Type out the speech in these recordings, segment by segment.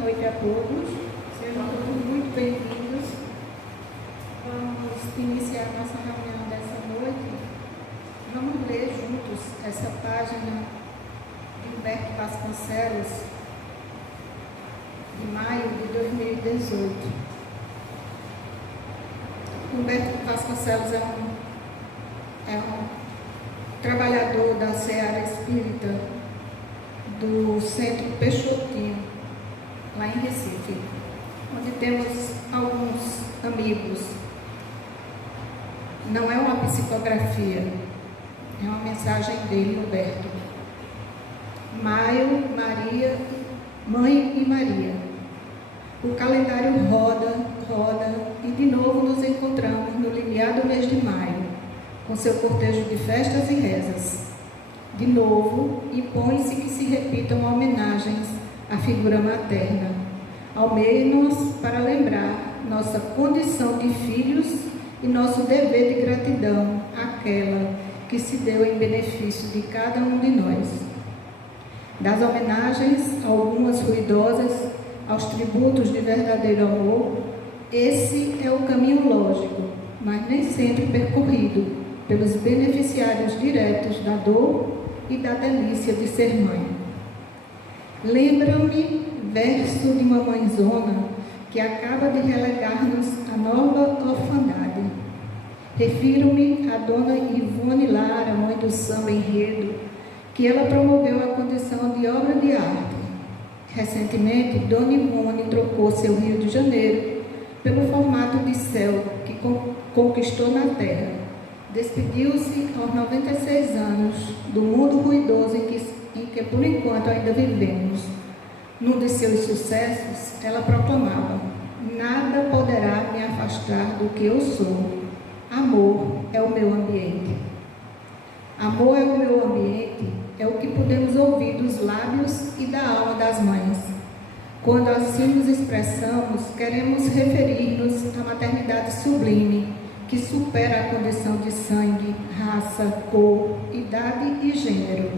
noite a todos, sejam todos muito bem-vindos. Vamos iniciar nossa reunião dessa noite. Vamos ler juntos essa página de Humberto Vasconcelos, de maio de 2018. Humberto Vasconcelos é um trabalhador da Seara Espírita do Centro Peixotinho, lá em Recife, onde temos alguns amigos. Não é uma psicografia, é uma mensagem dele, Humberto. Maio, Maria, Mãe e Maria. O calendário roda e de novo nos encontramos no limiar do mês de maio, com seu cortejo de festas e rezas. De novo, impõe-se que se repitam homenagens à figura materna, ao menos para lembrar nossa condição de filhos e nosso dever de gratidão àquela que se deu em benefício de cada um de nós. Das homenagens, algumas ruidosas, aos tributos de verdadeiro amor, esse é o caminho lógico, mas nem sempre percorrido pelos beneficiários diretos da dor e da delícia de ser mãe. Lembra-me verso de uma mãezona que acaba de relegar-nos a nova orfandade. Refiro-me a dona Ivone Lara, mãe do samba enredo, que ela promoveu a condição de obra de arte. Recentemente, dona Ivone trocou seu Rio de Janeiro pelo formato de céu que conquistou na terra. Despediu-se aos 96 anos do mundo ruidoso em que por enquanto ainda vivemos. Num de seus sucessos, ela proclamava: nada poderá me afastar do que eu sou. Amor é o meu ambiente. Amor é o meu ambiente, é o que podemos ouvir dos lábios e da alma das mães. Quando assim nos expressamos, queremos referir-nos à maternidade sublime, que supera a condição de sangue, raça, cor, idade e gênero,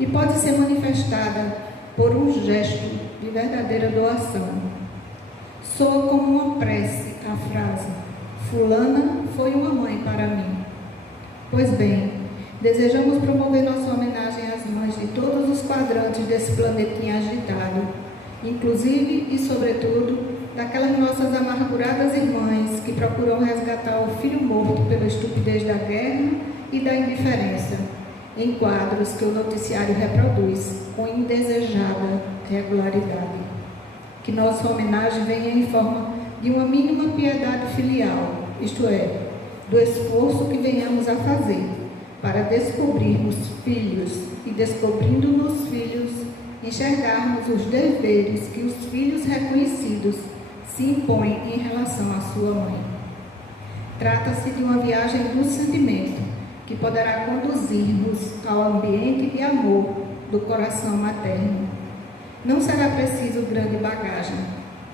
e pode ser manifestada por um gesto de verdadeira doação. Soa como uma prece a frase: fulana foi uma mãe para mim. Pois bem, desejamos promover nossa homenagem às mães de todos os quadrantes desse planetinha agitado, inclusive e sobretudo daquelas nossas amarguradas irmãs que procuram resgatar o filho morto pela estupidez da guerra e da indiferença, em quadros que o noticiário reproduz com indesejada regularidade. Que nossa homenagem venha em forma de uma mínima piedade filial, isto é, do esforço que venhamos a fazer para descobrirmos filhos e, descobrindo-nos filhos, enxergarmos os deveres que os filhos reconhecidos se impõem em relação à sua mãe. Trata-se de uma viagem do sentimento que poderá conduzir-nos ao ambiente de amor do coração materno. Não será preciso grande bagagem.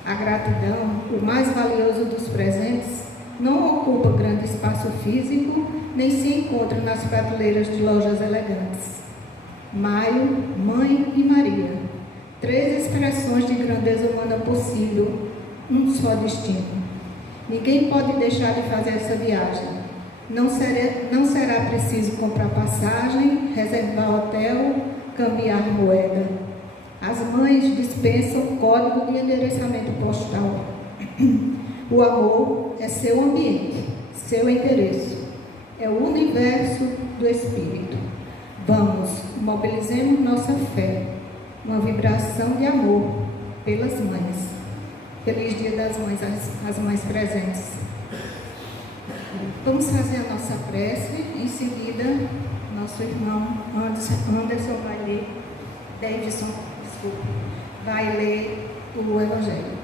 A gratidão, o mais valioso dos presentes, não ocupa grande espaço físico, nem se encontra nas prateleiras de lojas elegantes. Maio, Mãe e Maria. 3 expressões de grandeza humana possível, um só destino. Ninguém pode deixar de fazer essa viagem. Não será preciso comprar passagem, reservar hotel, cambiar moeda. As mães dispensam código de endereçamento postal. O amor é seu ambiente, seu endereço. É o universo do espírito. Vamos, mobilizemos nossa fé, uma vibração de amor pelas mães. Feliz Dia das Mães às mães presentes. Vamos fazer a nossa prece. Em seguida, nosso irmão Anderson vai ler, vai ler o Evangelho.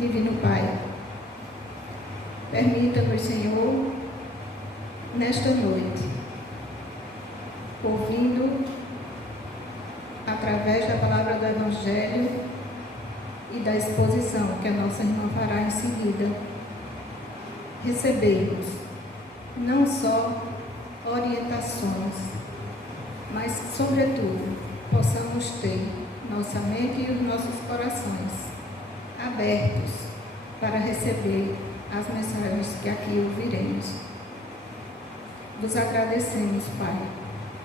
Divino Pai, permita-nos, Senhor, nesta noite, ouvindo através da palavra do Evangelho e da exposição que a nossa irmã fará em seguida, recebermos não só orientações, mas, sobretudo, possamos ter nossa mente e os nossos corações abertos para receber as mensagens que aqui ouviremos. Vos agradecemos, Pai,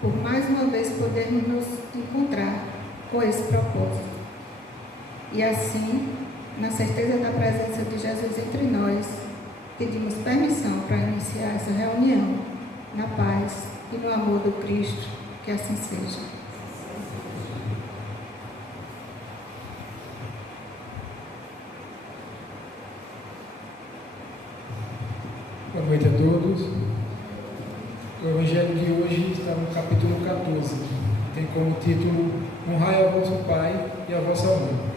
por mais uma vez podermos nos encontrar com esse propósito. E assim, na certeza da presença de Jesus entre nós, pedimos permissão para iniciar essa reunião na paz e no amor do Cristo, que assim seja. Boa noite a todos. O Evangelho de hoje está no capítulo 14. Tem como título: Honrai a vosso Pai e a vossa mãe.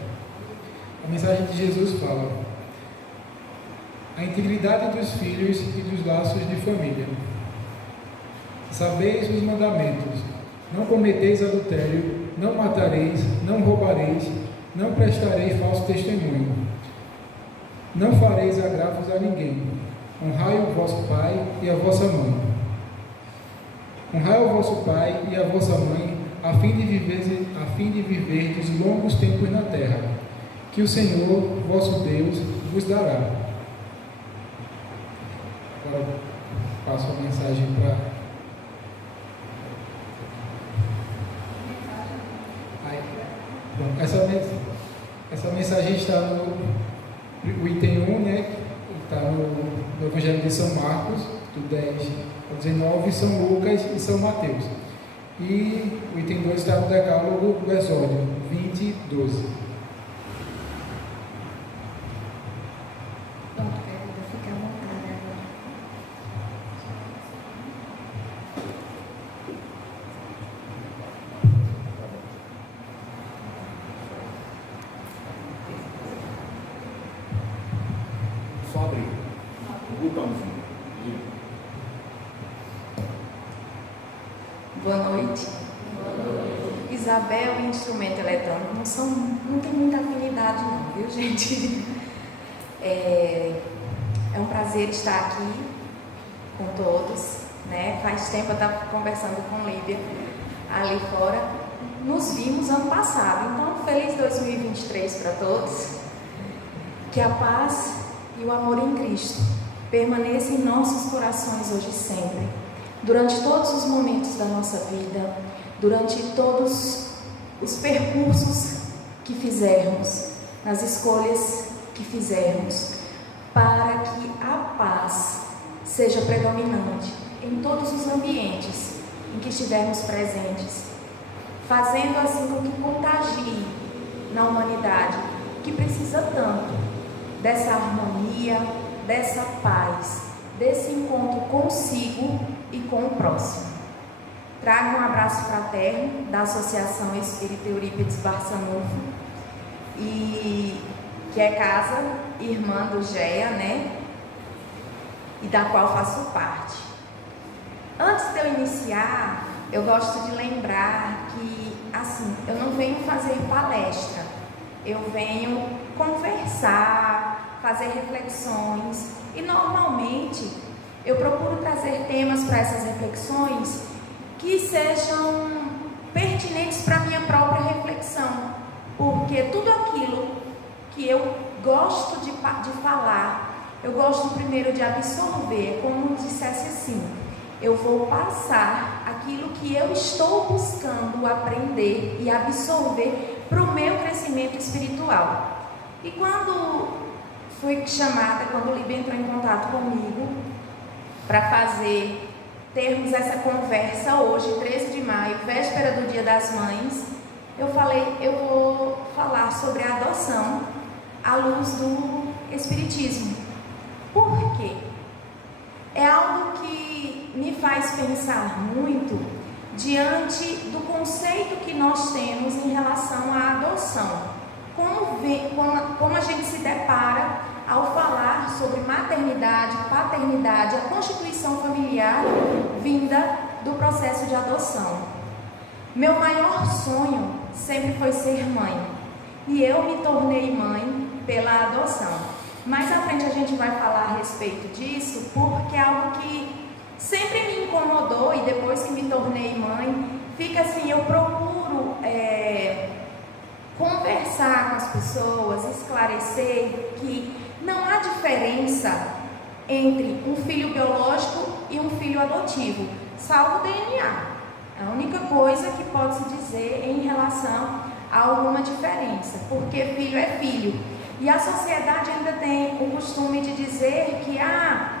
A mensagem de Jesus fala: a integridade dos filhos e dos laços de família. Sabeis os mandamentos: não cometeis adultério, não matareis, não roubareis, não prestareis falso testemunho, não fareis agravos a ninguém. Honrai o vosso pai e a vossa mãe. Honrai o vosso pai e a vossa mãe, a fim de viverdes longos tempos na terra, que o Senhor, vosso Deus, vos dará. Agora passo a mensagem para... Essa mensagem está no item 1, né? Está no Evangelho de São Marcos, do 10 ao 19, São Lucas e São Mateus. E o item 2 está no Decálogo do Exódio, 20, 12. Pronto, querida, fique à vontade agora. Só abrir o botãozinho. Boa noite. Isabel e instrumento eletrônico não tem muita afinidade não, viu, gente? É um prazer estar aqui com todos, né? Faz tempo eu estava conversando com Lídia ali fora. Nos vimos ano passado, então feliz 2023 para todos. Que a paz e o amor em Cristo permaneça em nossos corações hoje e sempre, durante todos os momentos da nossa vida, durante todos os percursos que fizermos, nas escolhas que fizermos, para que a paz seja predominante em todos os ambientes em que estivermos presentes, fazendo assim com que contagie na humanidade, que precisa tanto dessa harmonia, dessa paz, desse encontro consigo e com o próximo. Trago um abraço fraterno da Associação Espírita Eurípides Barçanufo, e que é casa irmã do GEA, né? E da qual faço parte. Antes de eu iniciar, eu gosto de lembrar que, assim, eu não venho fazer palestra, eu venho conversar, fazer reflexões, e normalmente eu procuro trazer temas para essas reflexões que sejam pertinentes para a minha própria reflexão, porque tudo aquilo que eu gosto de falar, eu gosto primeiro de absorver, como dissesse assim, eu vou passar aquilo que eu estou buscando aprender e absorver para o meu crescimento espiritual. E quando fui chamada, quando o Líbia entrou em contato comigo para termos essa conversa hoje, 13 de maio, véspera do Dia das Mães, eu falei, eu vou falar sobre a adoção à luz do Espiritismo. Por quê? É algo que me faz pensar muito diante do conceito que nós temos em relação à adoção. Como a gente se depara ao falar sobre maternidade, paternidade, a constituição familiar vinda do processo de adoção. Meu maior sonho sempre foi ser mãe, e eu me tornei mãe pela adoção. Mais à frente a gente vai falar a respeito disso, porque é algo que sempre me incomodou, e depois que me tornei mãe, fica assim, eu procuro conversar com as pessoas, esclarecer que não há diferença entre um filho biológico e um filho adotivo, salvo o DNA. A única coisa que pode se dizer em relação a alguma diferença, porque filho é filho. E a sociedade ainda tem o costume de dizer que a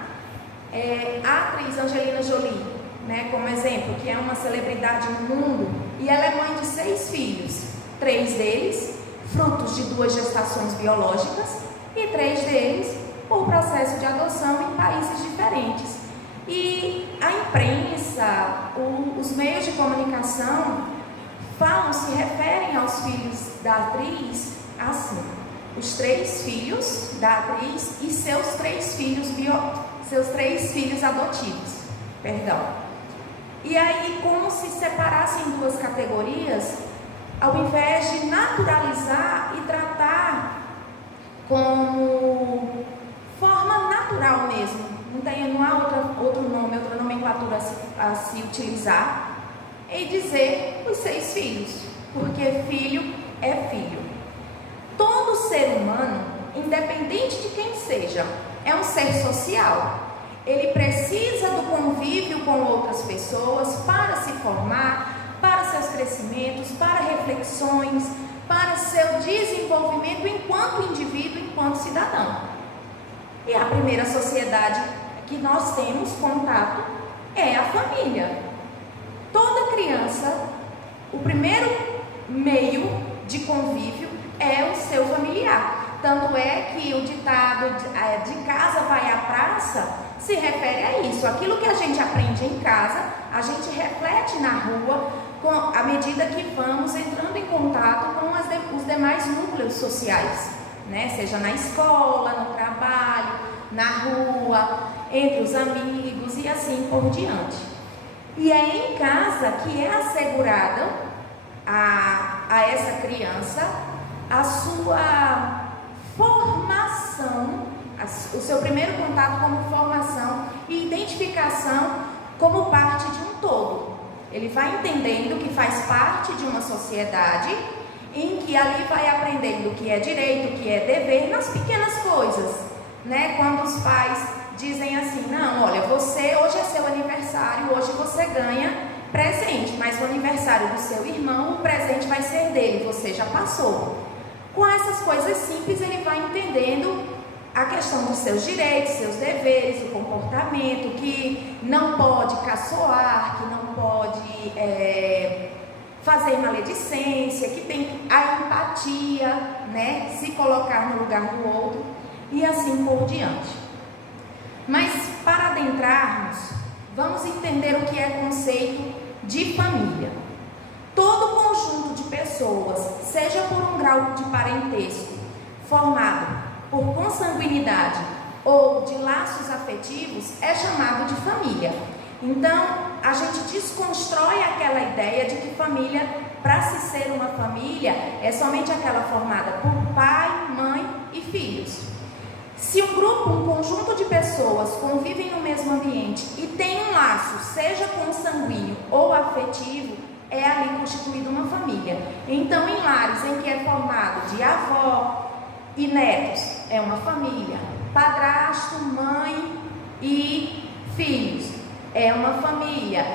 atriz Angelina Jolie, né, como exemplo, que é uma celebridade no mundo, e ela é mãe de 6 filhos, 3 deles frutos de 2 gestações biológicas e 3 deles por processo de adoção em países diferentes. E a imprensa, os meios de comunicação se referem aos filhos da atriz assim: os 3 filhos da atriz e seus 3 filhos adotivos, perdão. E aí, como se separassem em 2 categorias, ao invés de naturalizar e tratar como forma natural mesmo, não há outro nome, outra nomenclatura a se utilizar, e dizer os 6 filhos, porque filho é filho. Todo ser humano, independente de quem seja, é um ser social. Ele precisa do convívio com outras pessoas para se formar, para seus crescimentos, para reflexões, para seu desenvolvimento enquanto indivíduo, enquanto cidadão. E a primeira sociedade que nós temos contato é a família. Toda criança, o primeiro meio de convívio é o seu familiar. Tanto é que o ditado de casa vai à praça se refere a isso. Aquilo que a gente aprende em casa, a gente reflete na rua à medida que vamos entrando em contato com os demais núcleos sociais, né? Seja na escola, no trabalho, na rua, entre os amigos e assim por diante. E é em casa que é assegurada a essa criança a sua formação, o seu primeiro contato como formação e identificação como parte de um todo. Ele vai entendendo que faz parte de uma sociedade em que ali vai aprendendo o que é direito, o que é dever nas pequenas coisas, né? Quando os pais dizem assim: não, olha, hoje é seu aniversário, hoje você ganha presente, mas no aniversário do seu irmão o presente vai ser dele, você já passou. Com essas coisas simples ele vai entendendo a questão dos seus direitos, seus deveres, o comportamento, que não pode caçoar, que não pode fazer maledicência, que tem a empatia, né? Se colocar no lugar do outro e assim por diante. Mas para adentrarmos, vamos entender o que é conceito de família. Todo conjunto de pessoas, seja por um grau de parentesco formado por consanguinidade ou de laços afetivos, é chamado de família. Então, a gente desconstrói aquela ideia de que família, para se ser uma família, é somente aquela formada por pai, mãe e filhos. Se um grupo, um conjunto de pessoas convivem no mesmo ambiente e tem um laço, seja consanguíneo ou afetivo, é ali constituída uma família. Então, em lares em que é formado de avó e netos, é uma família. Padrasto, mãe e filhos, é uma família.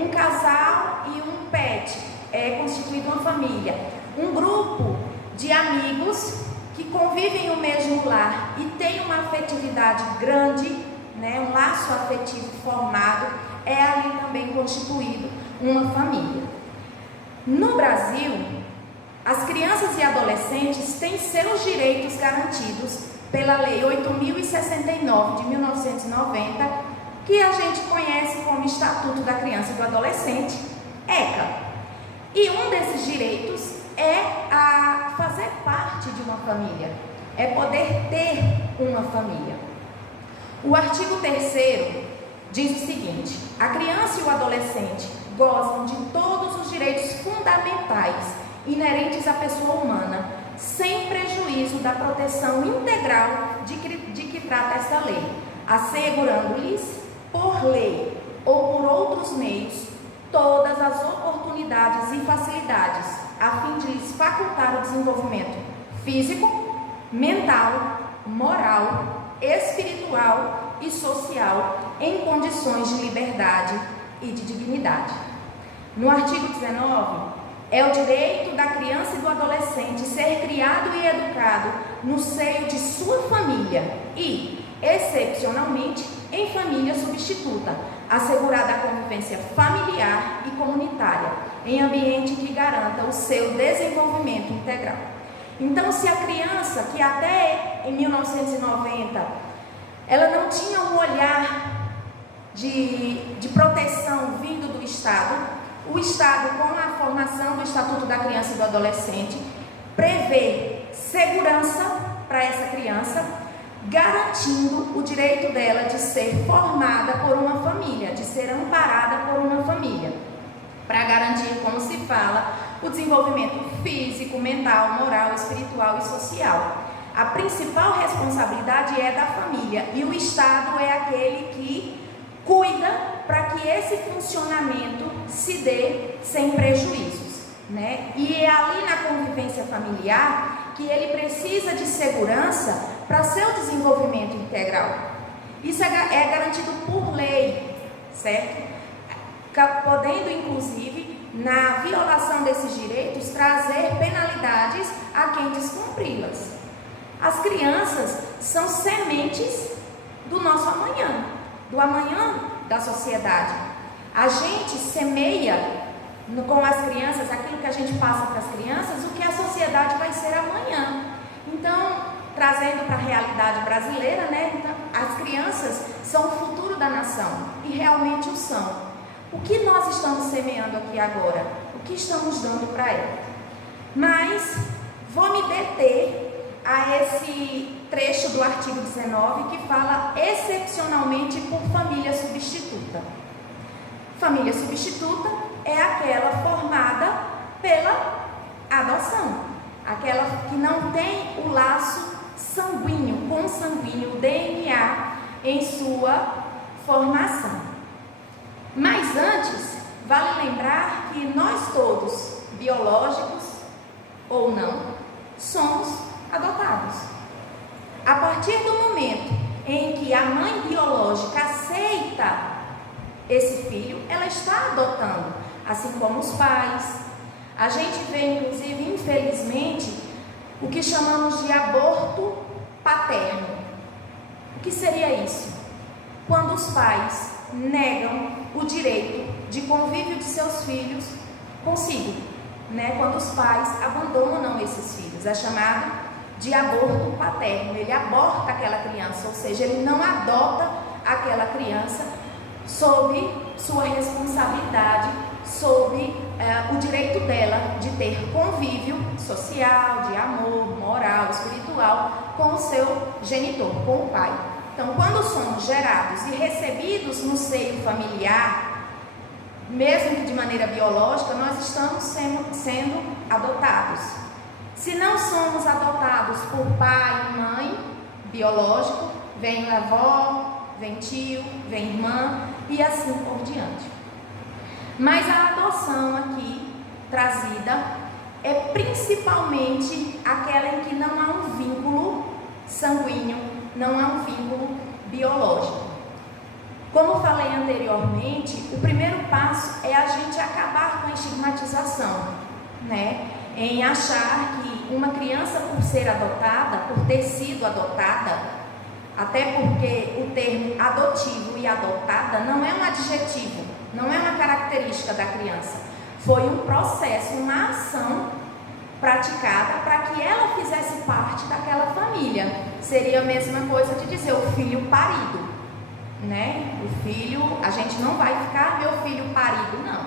Um casal e um pet, é constituído uma família. Um grupo de amigos que convivem no mesmo lar e tem uma afetividade grande, né, um laço afetivo formado, é ali também constituído uma família. No Brasil, as crianças e adolescentes têm seus direitos garantidos pela Lei 8.069 de 1990, que a gente conhece como Estatuto da Criança e do Adolescente, ECA. E um desses direitos é a fazer parte de uma família, é poder ter uma família. O artigo 3º diz o seguinte: a criança e o adolescente gozam de todos os direitos fundamentais inerentes à pessoa humana, sem prejuízo da proteção integral de que trata esta lei, assegurando-lhes, por lei ou por outros meios, todas as oportunidades e facilidades, a fim de lhes facultar o desenvolvimento físico, mental, moral, espiritual e social em condições de liberdade e de dignidade. No artigo 19, é o direito da criança e do adolescente ser criado e educado no seio de sua família e, excepcionalmente, em família substituta, assegurada a convivência familiar e comunitária, em ambiente que garanta o seu desenvolvimento integral. Então, se a criança, que até em 1990, ela não tinha um olhar de proteção vindo do Estado, o Estado, com a formação do Estatuto da Criança e do Adolescente, prevê segurança para essa criança, garantindo o direito dela de ser formada por uma família, de ser amparada por uma família, para garantir, como se fala, o desenvolvimento físico, mental, moral, espiritual e social. A principal responsabilidade é da família e o Estado é aquele que cuida para que esse funcionamento se dê sem prejuízos, né? E é ali na convivência familiar que ele precisa de segurança para seu desenvolvimento integral. Isso é garantido por lei, certo? Podendo, inclusive, na violação desses direitos, trazer penalidades a quem descumpri-las. As crianças são sementes do nosso amanhã, do amanhã da sociedade. A gente semeia com as crianças aquilo que a gente passa para as crianças, o que a sociedade vai ser amanhã. Então, trazendo para a realidade brasileira, né? Então, as crianças são o futuro da nação e realmente o são. O que nós estamos semeando aqui agora? O que estamos dando para ela? Mas vou me deter a esse trecho do artigo 19 que fala excepcionalmente por família substituta. Família substituta é aquela formada pela adoção, aquela que não tem o laço sanguíneo, consanguíneo, DNA em sua formação. Mas antes, vale lembrar que nós todos, biológicos ou não, somos adotados. A partir do momento em que a mãe biológica aceita esse filho, ela está adotando, assim como os pais. A gente vê, inclusive, infelizmente, o que chamamos de aborto paterno. O que seria isso? Quando os pais negam o direito de convívio de seus filhos consigo, né? Quando os pais abandonam esses filhos, é chamado de aborto paterno. Ele aborta aquela criança, ou seja, ele não adota aquela criança sob sua responsabilidade, sob o direito dela de ter convívio social, de amor, moral, espiritual com o seu genitor, com o pai. Então, quando somos gerados e recebidos no seio familiar, mesmo que de maneira biológica, nós estamos sendo adotados. Se não somos adotados por pai e mãe biológico, vem avó, vem tio, vem irmã e assim por diante. Mas a adoção aqui trazida é principalmente aquela em que não há um vínculo sanguíneo, não há um vínculo biológico. Como falei anteriormente, o primeiro passo é a gente acabar com a estigmatização, né? Em achar que uma criança, por ser adotada, por ter sido adotada, até porque o termo adotivo e adotada não é um adjetivo, não é uma característica da criança. Foi um processo, uma ação praticada para que ela fizesse parte daquela família. Seria a mesma coisa de dizer o filho parido, né? O filho, a gente não vai ficar meu filho parido, não.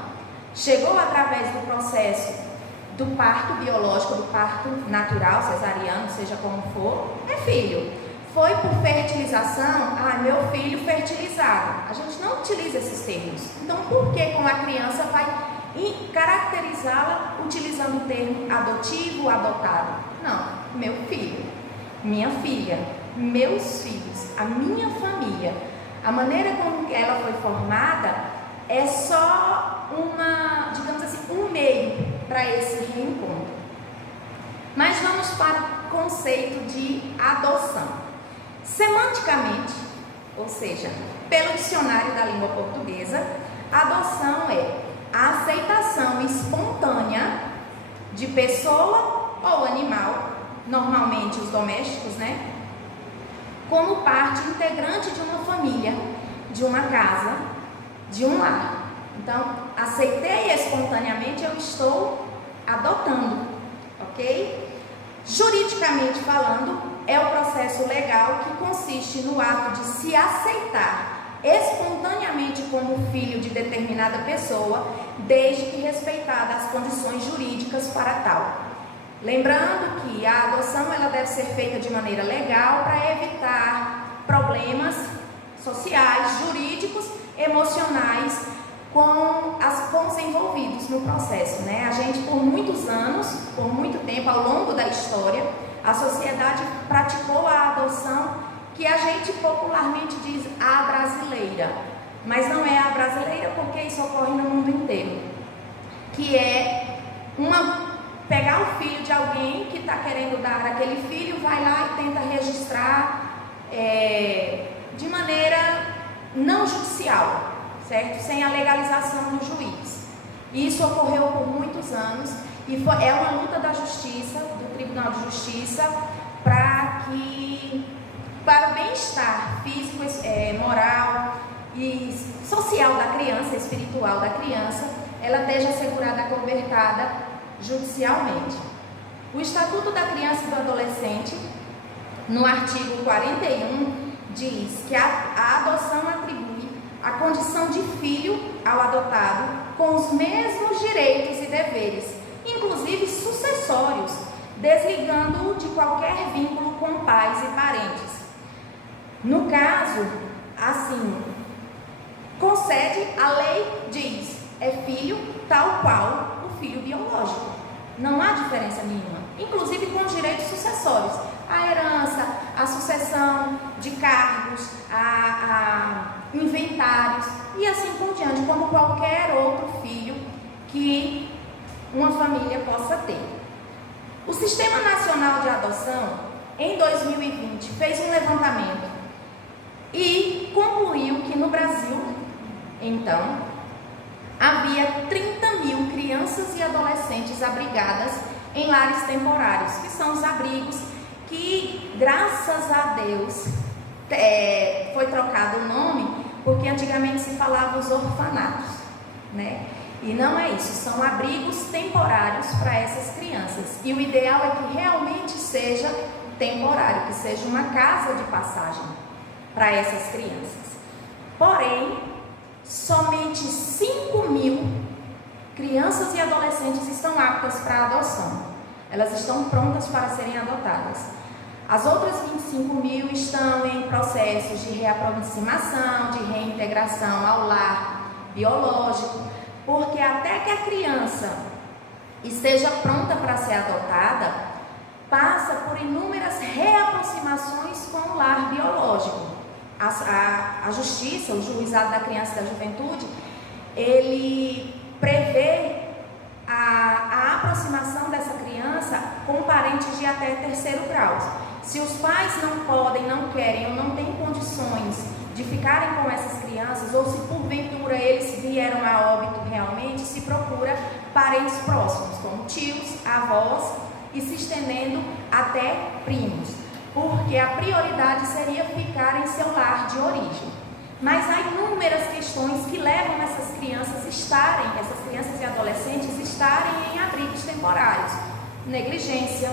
Chegou através do processo do parto biológico, do parto natural, cesariano, seja como for, é filho. Foi por fertilização, meu filho fertilizado. A gente não utiliza esses termos. Então, por que com a criança vai caracterizá-la utilizando o termo adotivo, adotado? Não, meu filho, minha filha, meus filhos, a minha família. A maneira como ela foi formada é só digamos assim, um meio para esse reencontro. Mas vamos para o conceito de adoção. Semanticamente, ou seja, pelo dicionário da língua portuguesa, adoção é a aceitação espontânea de pessoa ou animal, normalmente os domésticos, né? Como parte integrante de uma família, de uma casa, de um lar. Então, aceitei espontaneamente, eu estou adotando, ok? Juridicamente falando, é o processo legal que consiste no ato de se aceitar espontaneamente como filho de determinada pessoa, desde que respeitadas as condições jurídicas para tal. Lembrando que a adoção ela deve ser feita de maneira legal para evitar problemas sociais, jurídicos, emocionais com os envolvidos no processo, né? A gente, por muitos anos, por muito tempo, ao longo da história, a sociedade praticou a adoção que a gente popularmente diz a brasileira, mas não é a brasileira porque isso ocorre no mundo inteiro, que é pegar o filho de alguém que está querendo dar aquele filho, vai lá e tenta registrar de maneira não judicial, certo? Sem a legalização do juiz. Isso ocorreu por muitos anos e é uma luta da justiça, do Tribunal de Justiça, para o bem-estar físico, moral e social da criança, espiritual da criança, ela esteja assegurada, cobertada judicialmente. O Estatuto da Criança e do Adolescente, no artigo 41, diz que a adoção atribui a condição de filho ao adotado com os mesmos direitos e deveres, inclusive sucessórios, desligando-o de qualquer vínculo com pais e parentes. No caso, assim, concede, a lei diz, é filho tal qual o filho biológico. Não há diferença nenhuma, inclusive com os direitos sucessórios, a herança, a sucessão de cargos, a inventários e assim por diante, como qualquer outro filho que uma família possa ter. O Sistema Nacional de Adoção, em 2020, fez um levantamento e concluiu que no Brasil, então, havia 30 mil crianças e adolescentes abrigadas em lares temporários, que são os abrigos que, graças a Deus, foi trocado o nome, porque antigamente se falava os orfanatos, né? E não é isso, são abrigos temporários para essas crianças. E o ideal é que realmente seja temporário, que seja uma casa de passagem para essas crianças. Porém, somente 5 mil crianças e adolescentes estão aptas para adoção. Elas estão prontas para serem adotadas. As outras 25 mil estão em processos de reaproximação, de reintegração ao lar biológico, porque até que a criança esteja pronta para ser adotada, passa por inúmeras reaproximações com o lar biológico. A justiça, o juizado da criança e da juventude, ele prevê a aproximação dessa criança com parentes de até terceiro grau. Se os pais não podem, não querem ou não têm condições de ficarem com essas crianças, ou se porventura eles vieram a óbito realmente, se procura parentes próximos, como tios, avós e se estendendo até primos, porque a prioridade seria ficar em seu lar de origem. Mas há inúmeras questões que levam essas crianças e adolescentes estarem em abrigos temporários: negligência,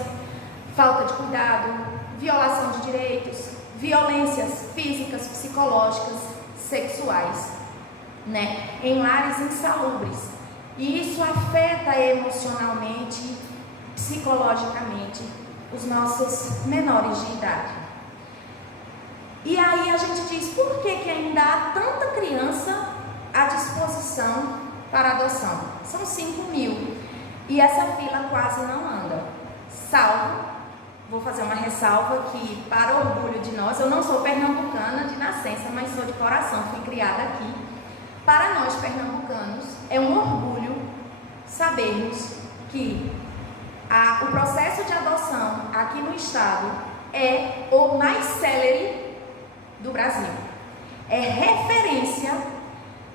falta de cuidado, violação de direitos, violências físicas, psicológicas, sexuais, né? Em lares insalubres. E isso afeta emocionalmente, psicologicamente, os nossos menores de idade. E aí a gente diz, por que ainda há tanta criança à disposição para adoção? São 5 mil. E essa fila quase não anda. Salvo, vou fazer uma ressalva que, para orgulho de nós, eu não sou pernambucana de nascença, mas sou de coração, fui criada aqui. para nós pernambucanos, é um orgulho sabermos que o processo de adoção aqui no estado é o mais célere do Brasil. É referência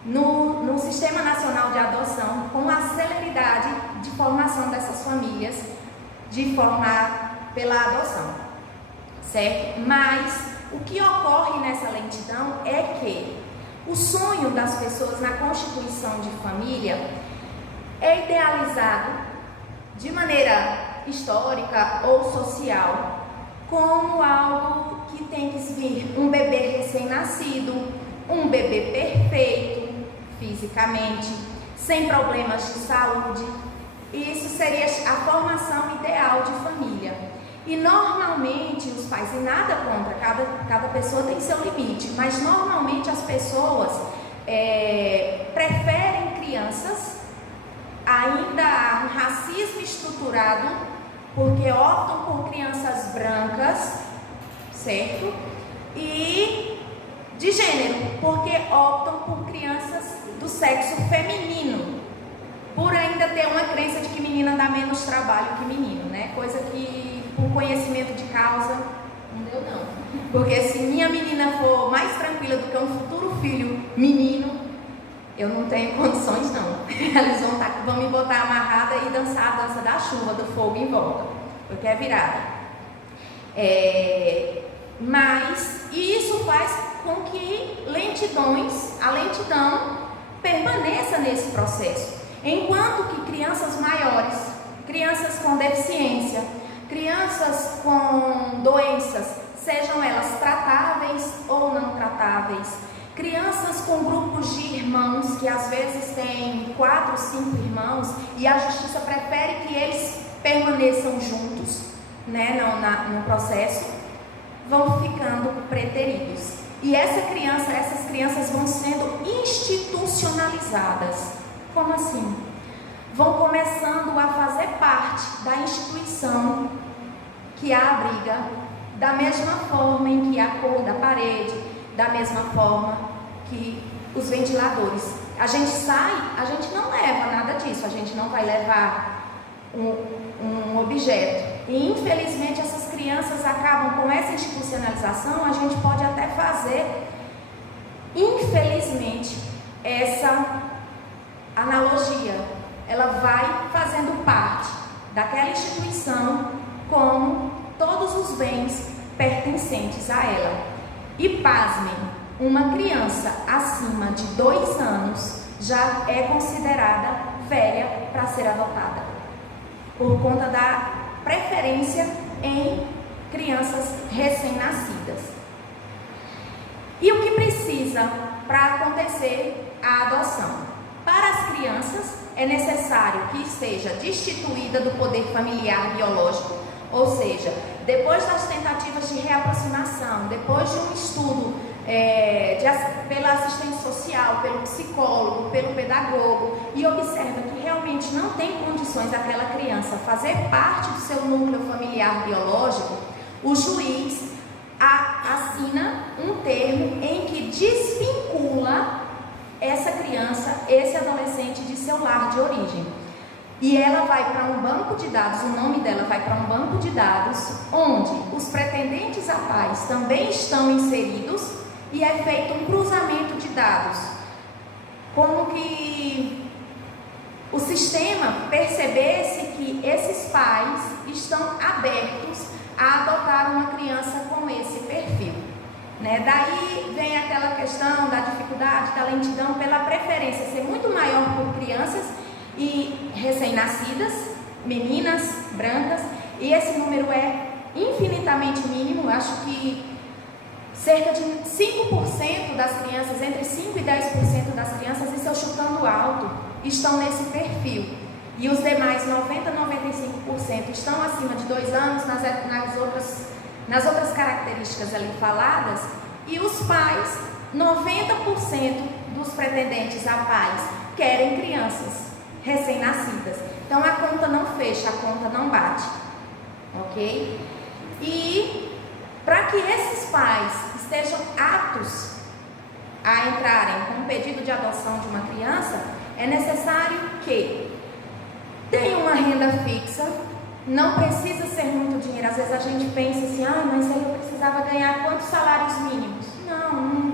no Sistema Nacional de Adoção com a celeridade de formação dessas famílias de forma pela adoção, certo? Mas o que ocorre nessa lentidão é que o sonho das pessoas na constituição de família é idealizado de maneira histórica ou social como algo que tem que vir um bebê recém-nascido, um bebê perfeito fisicamente, sem problemas de saúde. Isso seria a formação ideal de família. E normalmente os pais, e nada contra, cada pessoa tem seu limite, mas normalmente as pessoas preferem crianças. Ainda há um racismo estruturado, porque optam por crianças brancas, certo? E de gênero, porque optam por crianças do sexo feminino, por ainda ter uma crença de que menina dá menos trabalho que menino, né? Coisa que, por conhecimento de causa, não deu não. Porque se minha menina for mais tranquila do que um futuro filho menino, eu não tenho condições não. Eles vão me botar amarrada e dançar a dança da chuva, do fogo em volta, porque é virada. Mas isso faz com que a lentidão permaneça nesse processo. Enquanto que crianças maiores, crianças com deficiência, crianças com doenças, sejam elas tratáveis ou não tratáveis, crianças com grupos de irmãos, que às vezes têm 4, 5 irmãos, e a justiça prefere que eles permaneçam juntos, né, no processo, vão ficando preteridos. E essas crianças vão sendo institucionalizadas. Como assim? Vão começando a fazer parte da instituição que a abriga, da mesma forma em que a cor da parede, da mesma forma que os ventiladores. A gente sai, a gente não leva nada disso, a gente não vai levar um objeto. E infelizmente essas crianças acabam com essa institucionalização, a gente pode até fazer, infelizmente, essa analogia. Ela vai fazendo parte daquela instituição como todos os bens pertencentes a ela. E pasmem, uma criança acima de 2 anos já é considerada velha para ser adotada, por conta da preferência em crianças recém-nascidas. E o que precisa para acontecer a adoção? Para as crianças é necessário que esteja destituída do poder familiar biológico, ou seja, depois das tentativas de reaproximação, depois de um estudo pela assistente social, pelo psicólogo, pelo pedagogo, e observa que realmente não tem condições daquela criança fazer parte do seu núcleo familiar biológico, o juiz assina um termo em que desvincula essa criança, esse adolescente de seu lar de origem. E ela vai para um banco de dados, o nome dela vai para um banco de dados, onde os pretendentes a pais também estão inseridos, e é feito um cruzamento de dados, como que o sistema percebesse que esses pais estão abertos a adotar uma criança com esse perfil, né? Daí vem aquela questão da dificuldade, da lentidão, pela preferência ser muito maior por crianças e recém-nascidas, meninas, brancas, e esse número é infinitamente mínimo. Acho que cerca de 5% das crianças, entre 5% e 10% das crianças, isso eu chutando alto, estão nesse perfil. E os demais 90%, 95% estão acima de 2 anos nas outras características ali faladas. E os pais, 90% dos pretendentes a pais querem crianças recém-nascidas. Então a conta não fecha, a conta não bate, ok? E para que esses pais estejam aptos a entrarem com um pedido de adoção de uma criança, é necessário que tenha uma renda fixa. Não precisa ser muito dinheiro. Às vezes a gente pensa assim, mas aí eu precisava ganhar quantos salários mínimos?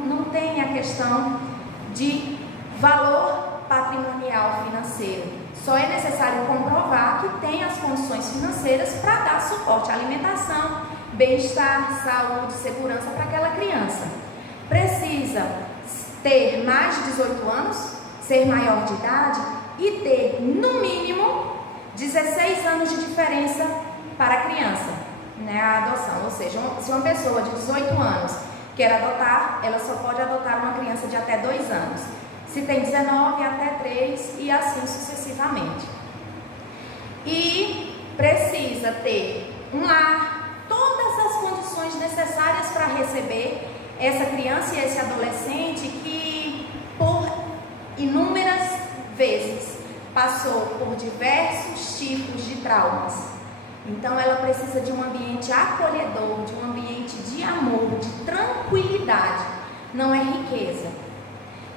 Não tem a questão de valor patrimonial financeiro. Só é necessário comprovar que tem as condições financeiras para dar suporte à alimentação, bem-estar, saúde, segurança para aquela criança. Precisa ter mais de 18 anos, ser maior de idade e ter, no mínimo, 16 anos de diferença para a criança, né, a adoção. Ou seja, se uma pessoa de 18 anos quer adotar, ela só pode adotar uma criança de até 2 anos. Se tem 19, até 3 e assim sucessivamente. E precisa ter um lar, todas as condições necessárias para receber essa criança e esse adolescente que por inúmeras vezes passou por diversos tipos de traumas. Então ela precisa de um ambiente acolhedor, de um ambiente de amor, de tranquilidade. Não é riqueza,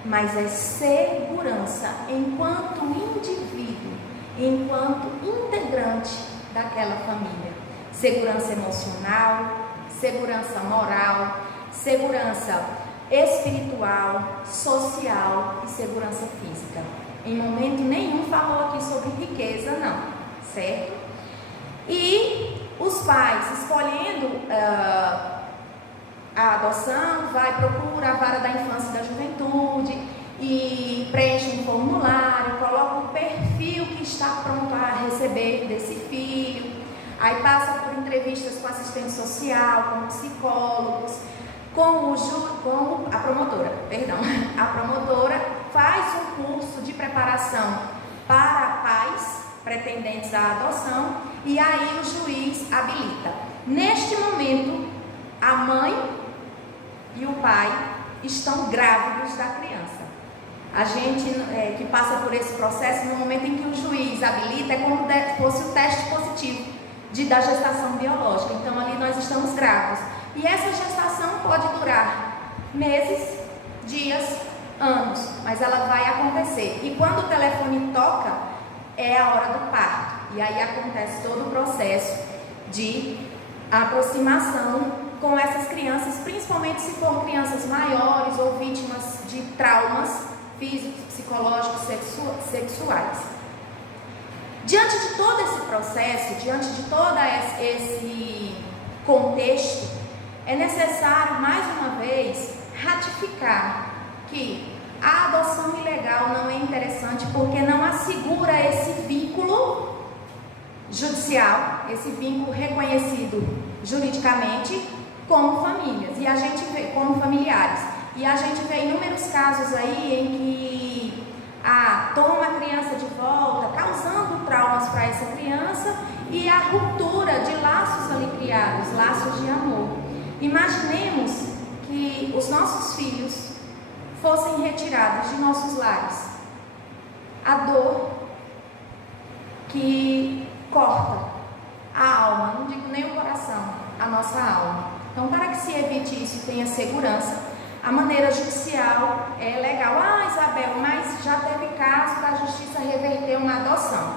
mas é segurança enquanto indivíduo, enquanto integrante daquela família. Segurança emocional, segurança moral, segurança espiritual, social e segurança física. Em momento nenhum falou aqui sobre riqueza, não, certo? E os pais escolhendo a adoção, procura a vara da infância e da juventude e preenche um formulário, coloca o perfil que está pronto a receber desse filho, aí passa por entrevistas com assistente social, com psicólogos, com a promotora, a promotora faz um curso de preparação para pais pretendentes à adoção e aí o juiz habilita. Neste momento, a mãe e o pai estão grávidos da criança. A gente que passa por esse processo, no momento em que o juiz habilita, é como se fosse o teste positivo da gestação biológica. Então ali nós estamos grávidos. E essa gestação pode durar meses, dias, anos, mas ela vai acontecer. E quando o telefone toca, é a hora do parto. E aí acontece todo o processo de aproximação com essas crianças, principalmente se for crianças maiores ou vítimas de traumas físicos, psicológicos, sexuais. Diante de todo esse processo, diante de todo esse contexto, é necessário, mais uma vez, ratificar que a adoção ilegal não é interessante porque não assegura esse vínculo judicial, esse vínculo reconhecido juridicamente como famílias, e a gente vê como familiares. E a gente vê inúmeros casos aí em que toma a criança de volta, causando traumas para essa criança e a ruptura de laços ali criados, laços de amor. Imaginemos que os nossos filhos fossem retirados de nossos lares. A dor que corta a alma, não digo nem o coração, a nossa alma. Então, para que se evite isso e tenha segurança, a maneira judicial é legal. Isabel, mas já teve caso da justiça reverter uma adoção.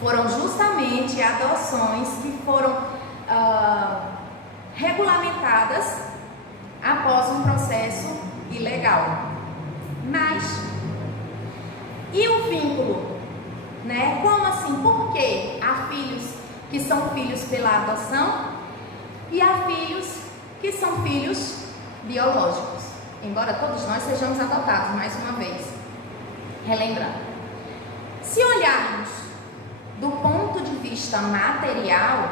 Foram justamente adoções que foram regulamentadas após um processo ilegal. Mas, e o vínculo? Né? Como assim? Por que há filhos que são filhos pela adoção e há filhos que são filhos biológicos? Embora todos nós sejamos adotados, mais uma vez, relembrando. Se olharmos do ponto de vista material,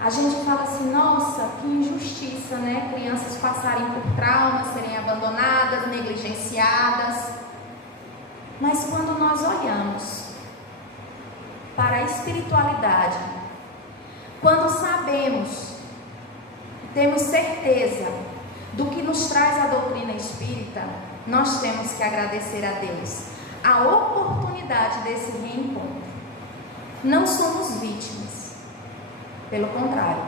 a gente fala assim, nossa, que injustiça, né? Crianças passarem por traumas, serem abandonadas, negligenciadas. Mas quando nós olhamos para a espiritualidade, quando sabemos, temos certeza do que nos traz a doutrina espírita, nós temos que agradecer a Deus a oportunidade desse reencontro. Não somos vítimas, pelo contrário,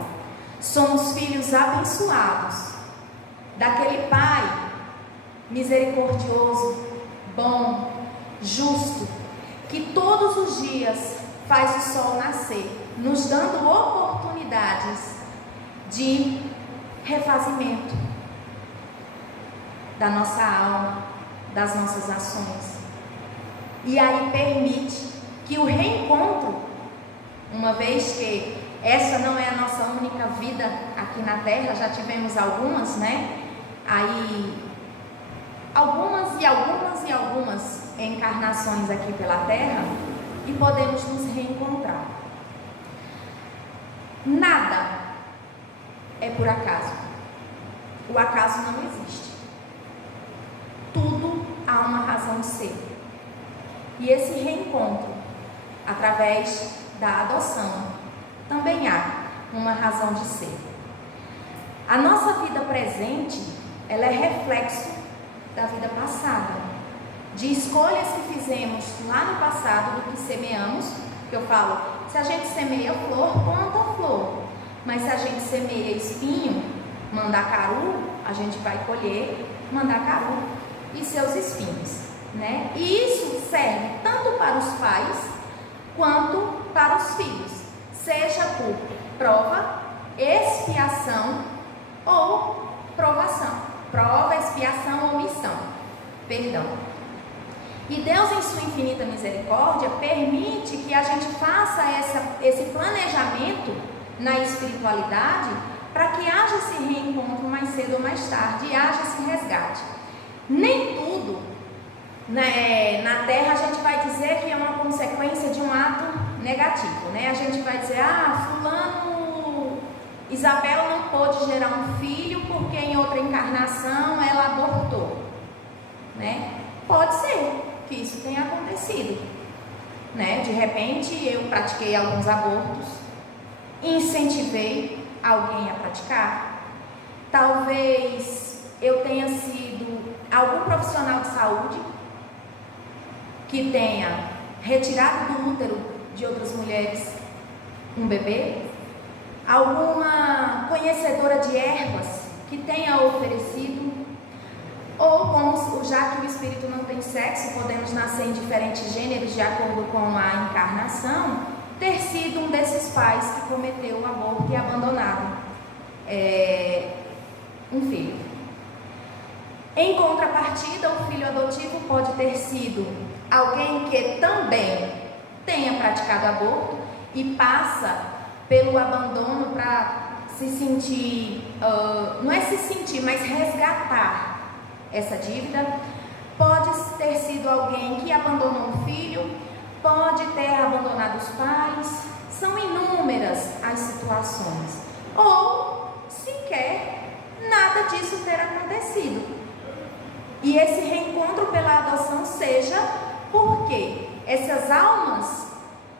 somos filhos abençoados daquele Pai misericordioso, bom, justo, que todos os dias faz o sol nascer, nos dando oportunidades de refazimento da nossa alma, das nossas ações. E aí permite que o reencontro, uma vez que essa não é a nossa única vida aqui na Terra, já tivemos algumas, né? Aí, algumas encarnações aqui pela Terra, e podemos nos reencontrar. Nada é por acaso. O acaso não existe. Tudo há uma razão de ser. E esse reencontro, através da adoção, também há uma razão de ser. A nossa vida presente, ela é reflexo da vida passada, de escolhas que fizemos lá no passado, do que semeamos. Que eu falo, se a gente semeia flor, planta flor, mas se a gente semeia espinho, mandacaru, a gente vai colher mandacaru e seus espinhos, né? E isso serve tanto para os pais quanto para os filhos, seja por prova, expiação ou provação. Prova, expiação ou missão, perdão. E Deus, em sua infinita misericórdia, permite que a gente faça esse planejamento na espiritualidade, para que haja esse reencontro mais cedo ou mais tarde, e haja esse resgate. Nem tudo, né, na Terra a gente vai dizer que é uma consequência de um ato negativo, né? A gente vai dizer, fulano, Isabel não pôde gerar um filho porque em outra encarnação ela abortou, né? Pode ser que isso tenha acontecido, né? De repente eu pratiquei alguns abortos, incentivei alguém a praticar. Talvez eu tenha sido algum profissional de saúde que tenha retirado do útero de outras mulheres um bebê, alguma conhecedora de ervas que tenha oferecido, ou como, já que o espírito não tem sexo, podemos nascer em diferentes gêneros de acordo com a encarnação, ter sido um desses pais que cometeu o aborto e abandonado um filho. Em contrapartida, o filho adotivo pode ter sido alguém que também tenha praticado aborto e passa pelo abandono para se sentir, não é se sentir, mas resgatar essa dívida. Pode ter sido alguém que abandonou um filho, pode ter abandonado os pais. São inúmeras as situações, ou sequer nada disso ter acontecido. E esse reencontro pela adoção seja porque essas almas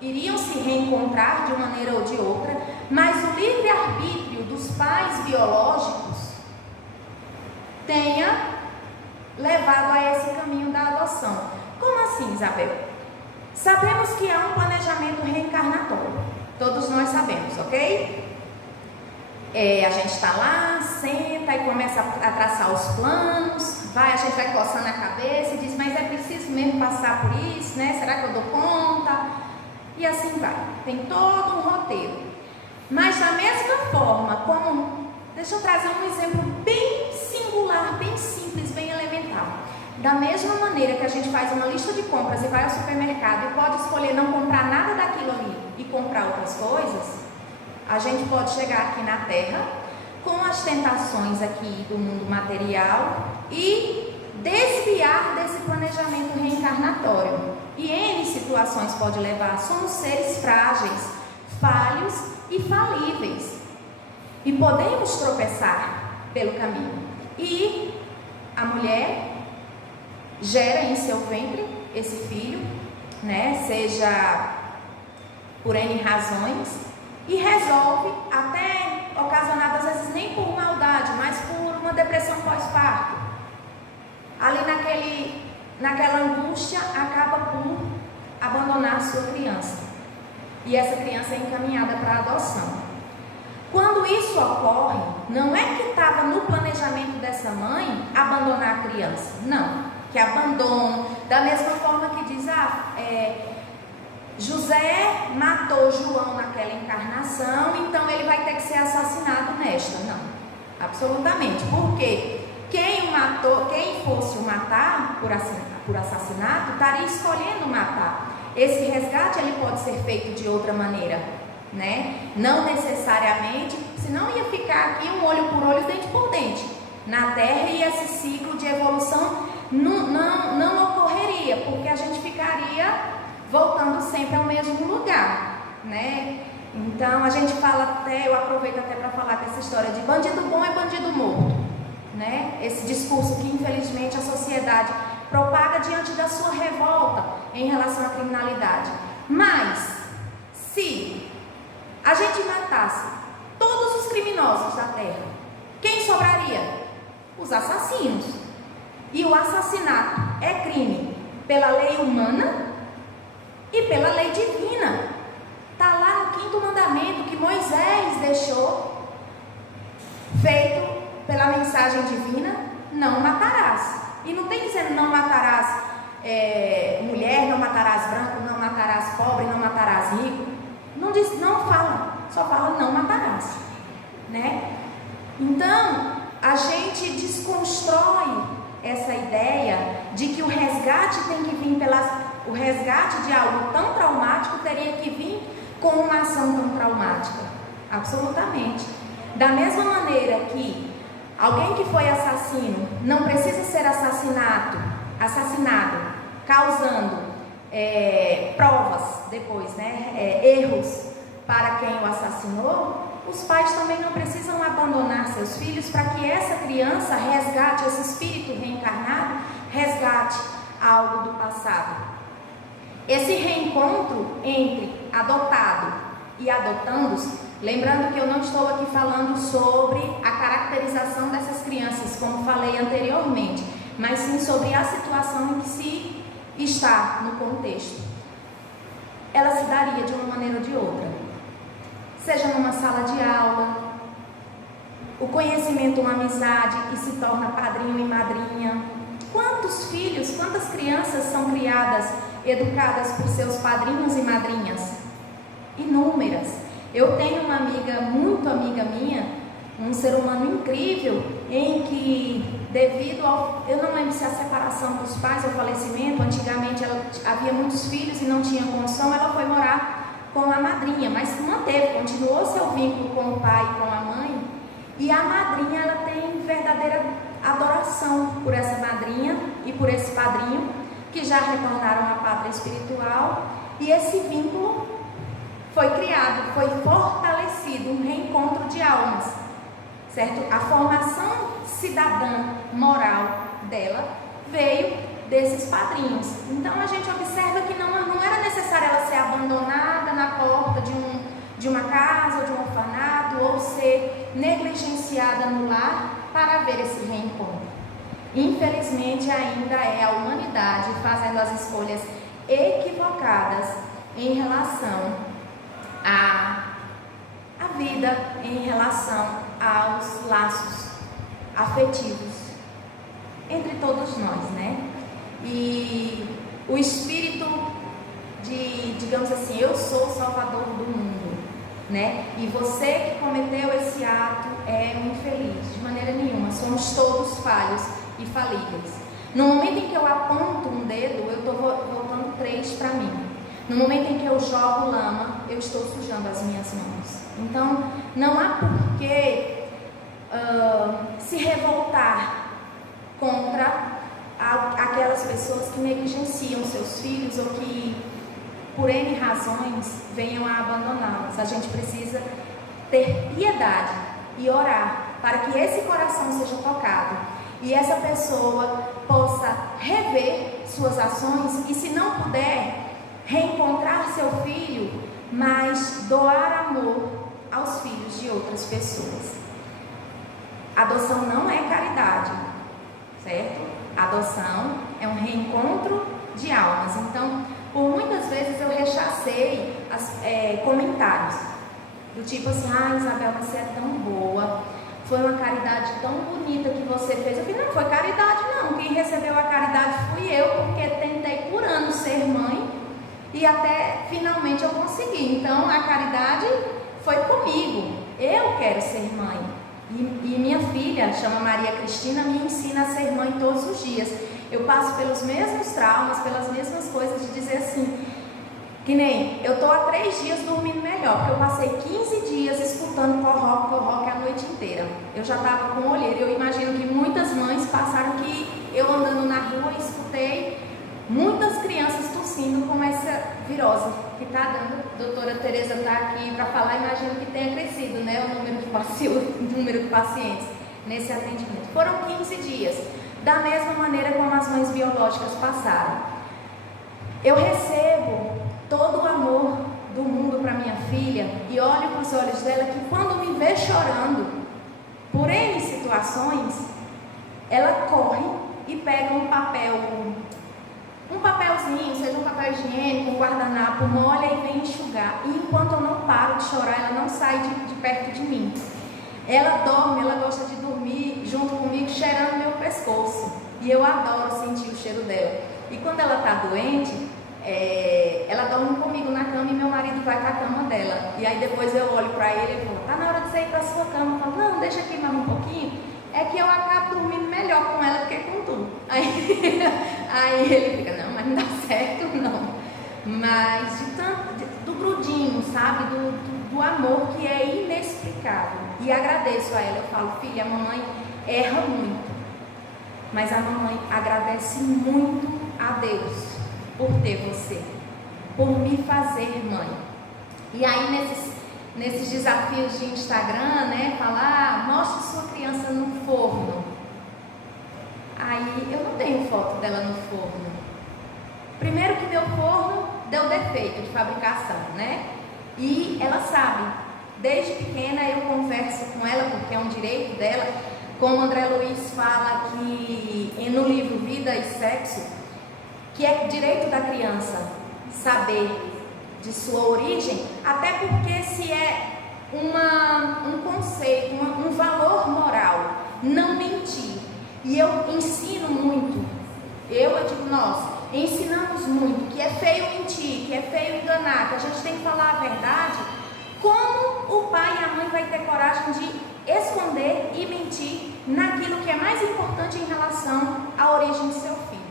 iriam se reencontrar de uma maneira ou de outra, mas o livre-arbítrio dos pais biológicos tenha levado a esse caminho da adoção. Como assim, Isabel? Sabemos que há um planejamento reencarnatório, todos nós sabemos, ok? A gente está lá, senta e começa a traçar os planos, a gente vai coçando a cabeça e diz, mas é preciso mesmo passar por isso, né? Será que eu dou conta? E assim vai, tem todo um roteiro. Mas da mesma forma, deixa eu trazer um exemplo bem singular, bem simples, bem elementar. Da mesma maneira que a gente faz uma lista de compras e vai ao supermercado e pode escolher não comprar nada daquilo ali e comprar outras coisas, a gente pode chegar aqui na Terra com as tentações aqui do mundo material e desviar desse planejamento reencarnatório. E N situações pode levar. Somos seres frágeis, falhos e falíveis, e podemos tropeçar pelo caminho. E a mulher gera em seu ventre esse filho, né? Seja por N razões, e resolve, até ocasionado às vezes nem por maldade, mas por uma depressão pós-parto. Ali naquela angústia, acaba por abandonar a sua criança. E essa criança é encaminhada para a adoção. Quando isso ocorre, não é que estava no planejamento dessa mãe abandonar abandonar a criança. Não, que abandonam, da mesma forma que diz, José matou João naquela encarnação, então ele vai ter que ser assassinado nesta. Não, absolutamente, porque quem fosse o matar por assassinato, estaria escolhendo matar. Esse resgate ele pode ser feito de outra maneira, né? Não necessariamente, senão ia ficar aqui um olho por olho, dente por dente na Terra, e esse ciclo de evolução não ocorreria, porque a gente ficaria voltando sempre ao mesmo lugar, né? Então a gente fala até, eu aproveito até para falar dessa história de bandido bom é bandido morto, né? Esse discurso que infelizmente a sociedade propaga diante da sua revolta em relação à criminalidade. Mas se a gente matasse todos os criminosos da Terra, quem sobraria? Os assassinos. E o assassinato é crime pela lei humana e pela lei divina. Está lá no 5º mandamento que Moisés deixou, feito pela mensagem divina: não matarás. E não tem dizendo não matarás mulher, não matarás branco, não matarás pobre, não matarás rico. Não diz, não fala, só fala não matarás, né? Então a gente desconstrói essa ideia de que o resgate tem que vir o resgate de algo tão traumático teria que vir com uma ação tão traumática. Absolutamente. Da mesma maneira que alguém que foi assassino não precisa ser assassinado, causando provas depois, né? Erros para quem o assassinou. Os pais também não precisam abandonar seus filhos para que essa criança resgate, esse espírito reencarnado, resgate algo do passado. Esse reencontro entre adotado e adotandos, lembrando que eu não estou aqui falando sobre a caracterização dessas crianças, como falei anteriormente, mas sim sobre a situação em que se está no contexto. Ela se daria de uma maneira ou de outra. Seja numa sala de aula, o conhecimento, uma amizade que se torna padrinho e madrinha. Quantos filhos, quantas crianças são criadas, educadas por seus padrinhos e madrinhas? Inúmeras. Eu tenho uma amiga, muito amiga minha, um ser humano incrível, em que devido ao, eu não lembro se a separação dos pais ou falecimento, antigamente havia muitos filhos e não tinha condição, ela foi morar com a madrinha, mas continuou seu vínculo com o pai e com a mãe, e a madrinha, ela tem verdadeira adoração por essa madrinha e por esse padrinho, que já retornaram à pátria espiritual, e esse vínculo foi criado, foi fortalecido, um reencontro de almas, certo? A formação cidadã moral dela veio desses padrinhos. Então a gente observa que não era necessário ela ser abandonada na porta de uma casa ou de um orfanato, ou ser negligenciada no lar para ver esse reencontro. Infelizmente ainda é a humanidade fazendo as escolhas equivocadas em relação à vida, em relação aos laços afetivos entre todos nós, né? E o espírito de, digamos assim, eu sou o salvador do mundo, né? E você que cometeu esse ato é um infeliz, de maneira nenhuma, somos todos falhos e falíveis. No momento em que eu aponto um dedo, eu estou voltando 3 para mim. No momento em que eu jogo lama, eu estou sujando as minhas mãos. Então, não há por que se revoltar contra aquelas pessoas que negligenciam seus filhos ou que, por N razões, venham a abandoná-los. A gente precisa ter piedade e orar para que esse coração seja tocado e essa pessoa possa rever suas ações e, se não puder, reencontrar seu filho, mas doar amor aos filhos de outras pessoas. Adoção não é caridade, certo? Adoção é um reencontro de almas. Então, por muitas vezes eu rechacei comentários do tipo assim: Isabel, você é tão boa, foi uma caridade tão bonita que você você fez. Eu falei, não foi caridade não, quem recebeu a caridade fui eu, porque tentei por anos ser mãe e até finalmente eu consegui. Então a caridade foi comigo, eu quero ser mãe. E minha filha, chama Maria Cristina, me ensina a ser mãe todos os dias. Eu passo pelos mesmos traumas, pelas mesmas coisas, de dizer assim, que nem, eu estou há 3 dias dormindo melhor, porque eu passei 15 dias escutando forró a noite inteira. Eu já estava com olheira. Eu imagino que muitas mães passaram, que eu andando na rua escutei muitas crianças tossindo com essa virose que está dando. A doutora Tereza está aqui para falar, imagino que tenha crescido, né, o número de pacientes nesse atendimento. Foram 15 dias, da mesma maneira como as mães biológicas passaram. Eu recebo todo o amor do mundo para minha filha e olho para os olhos dela, que quando me vê chorando por N situações, ela corre e pega um papelzinho, seja um papel higiênico, um guardanapo, molha e vem enxugar. E enquanto eu não paro de chorar, ela não sai de perto de mim. Ela dorme, ela gosta de dormir junto comigo, cheirando meu pescoço. E eu adoro sentir o cheiro dela. E quando ela está doente, ela dorme comigo na cama e meu marido vai para a cama dela. E aí depois eu olho para ele e falo, tá na hora de você ir para a sua cama. Eu falo, não, deixa aqui mais um pouquinho. É que eu acabo dormindo melhor com ela do que com tu. Aí ele fica, não, mas não dá certo não. Mas do grudinho, sabe, do amor que é inexplicável. E agradeço a ela, eu falo, filha, a mamãe erra muito, mas a mamãe agradece muito a Deus por ter você, por me fazer mãe. E aí nesses desafios de Instagram, né, falar, mostre sua criança no forno. Aí eu não tenho foto dela no forno. Primeiro que meu forno deu defeito de fabricação, né? E ela sabe, desde pequena eu converso com ela, porque é um direito dela, como André Luiz fala que no livro Vida e Sexo, que é direito da criança saber de sua origem, até porque se é um conceito, um valor moral, não mentir. E eu ensino muito, eu digo nós, ensinamos muito, que é feio mentir, que é feio enganar, que a gente tem que falar a verdade. Como o pai e a mãe vai ter coragem de esconder e mentir naquilo que é mais importante em relação à origem do seu filho,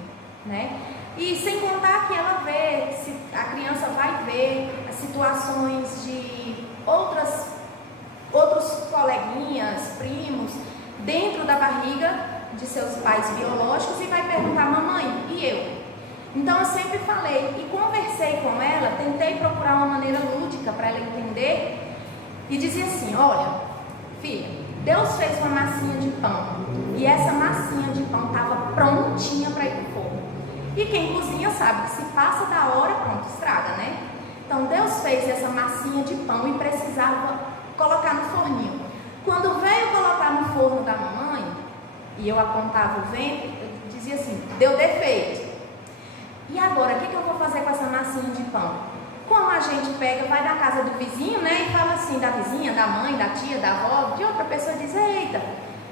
né? E sem contar que ela vê, a criança vai ver as situações de outros coleguinhas, primos, dentro da barriga de seus pais biológicos e vai perguntar, mamãe, e eu? Então eu sempre falei e conversei com ela, tentei procurar uma maneira lúdica para ela entender e dizia assim, olha, filha, Deus fez uma massinha de pão e essa massinha de pão estava prontinha para ir para o forno. E quem cozinha sabe que se passa da hora, pronto, estraga, né? Então Deus fez essa massinha de pão e precisava colocar no forninho. Quando veio colocar no forno da mamãe, e eu apontava o vento, eu dizia assim, deu defeito. E agora, o que eu vou fazer com essa massinha de pão? Como a gente pega, vai na casa do vizinho, né? E fala assim, da vizinha, da mãe, da tia, da avó, de outra pessoa, diz, eita,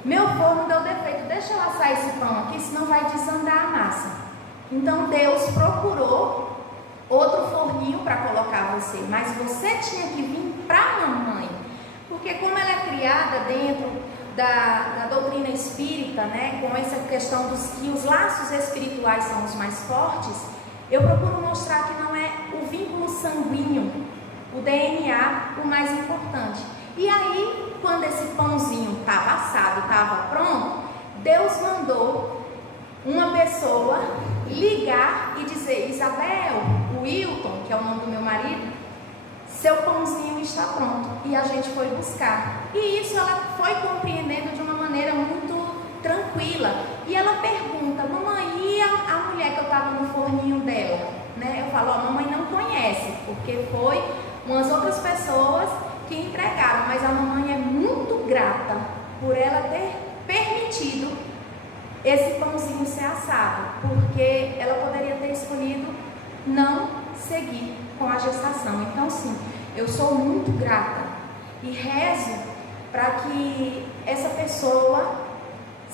meu forno deu defeito, deixa eu assar esse pão aqui, senão vai desandar a massa. Então Deus procurou outro forninho para colocar você, mas você tinha que vir para a mamãe, porque como ela é criada dentro da doutrina espírita, né, com essa questão que os laços espirituais são os mais fortes, eu procuro mostrar que não é o vínculo sanguíneo, o DNA, o mais importante. E aí, quando esse pãozinho estava assado, estava pronto, Deus mandou uma pessoa ligar e dizer, Isabel, o Wilton, que é o nome do meu marido, seu pãozinho está pronto. E a gente foi buscar. E isso ela foi compreendendo de uma maneira muito tranquila. E ela pergunta, mamãe, e a mulher que eu estava no forninho dela? Né? Eu falo, a mamãe não conhece, porque foi umas outras pessoas que entregaram. Mas a mamãe é muito grata por ela ter permitido esse pãozinho ser assado, porque ela poderia ter escolhido não seguir com a gestação. Então sim, eu sou muito grata e rezo para que essa pessoa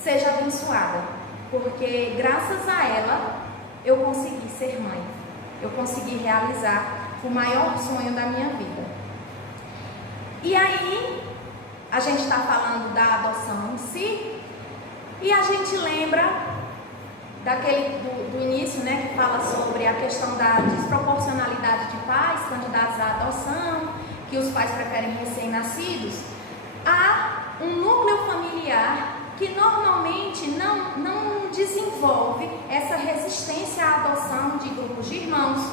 seja abençoada, porque graças a ela eu consegui ser mãe, eu consegui realizar o maior sonho da minha vida. E aí, a gente está falando da adoção em si, e a gente lembra do início, né, que fala sobre a questão da desproporcionalidade de pais candidatos à adoção, que os pais preferem recém-nascidos. Há um núcleo familiar que normalmente não desenvolve essa resistência à adoção de grupos de irmãos,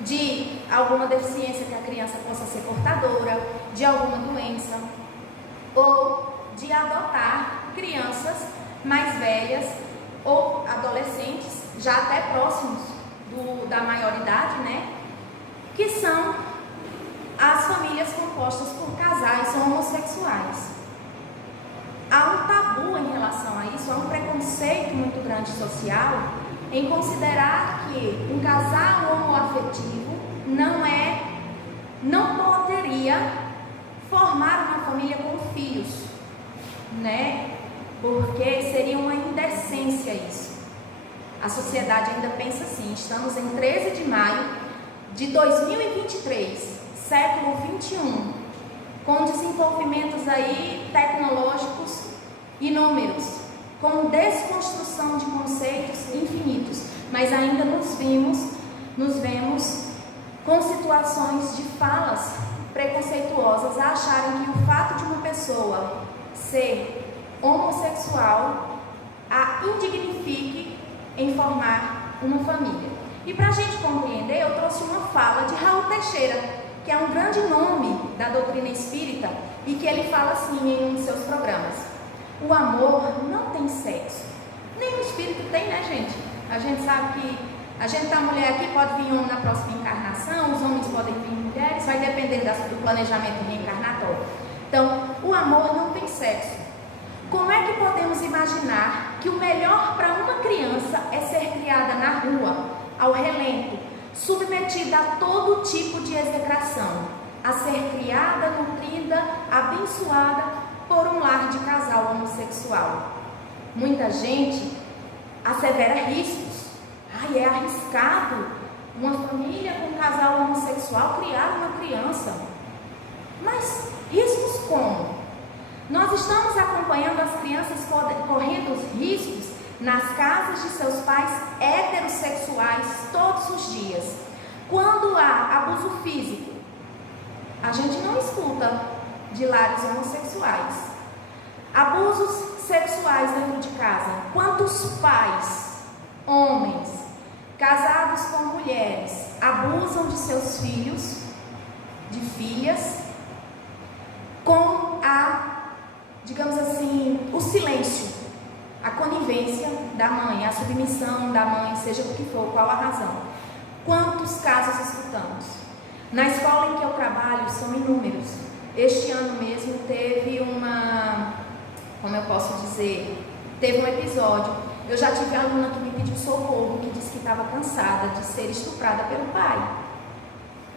de alguma deficiência que a criança possa ser portadora, de alguma doença, ou de adotar crianças mais velhas ou adolescentes, já até próximos da maioridade, né? Que são as famílias compostas por casais homossexuais. Há um tabu em relação a isso, há um preconceito muito grande social em considerar que um casal homoafetivo não poderia formar uma família com filhos, né? Porque seria uma indecência isso. A sociedade ainda pensa assim. Estamos em 13 de maio de 2023, século 21, com desenvolvimentos aí tecnológicos inúmeros, com desconstrução de conceitos infinitos, mas ainda nos vemos com situações de falas preconceituosas, a acharem que o fato de uma pessoa ser homossexual a indignifique em formar uma família. E para a gente compreender, eu trouxe uma fala de Raul Teixeira, que é um grande nome da doutrina espírita, e que ele fala assim em um de seus programas: o amor não tem sexo. Nem o espírito tem, né, gente? A gente sabe que a gente tá mulher aqui, pode vir homem na próxima encarnação, os homens podem vir mulheres, vai depender do planejamento reencarnatório. Então, o amor não tem sexo. Como é que podemos imaginar que o melhor para uma criança é ser criada na rua, ao relento, submetida a todo tipo de execração, a ser criada, nutrida, abençoada por um lar de casal homossexual? Muita gente assevera riscos. Ai, é arriscado uma família com um casal homossexual criar uma criança. Mas riscos como? Nós estamos acompanhando as crianças correndo os riscos nas casas de seus pais heterossexuais todos os dias. Quando há abuso físico, a gente não escuta de lares homossexuais. Abusos sexuais dentro de casa. Quantos pais, homens, casados com mulheres, abusam de seus filhos, de filhas, com digamos assim, o silêncio, a conivência da mãe, a submissão da mãe, seja o que for, qual a razão. Quantos casos escutamos? Na escola em que eu trabalho, são inúmeros. Este ano mesmo teve teve um episódio. Eu já tive aluna que me pediu socorro, que disse que estava cansada de ser estuprada pelo pai.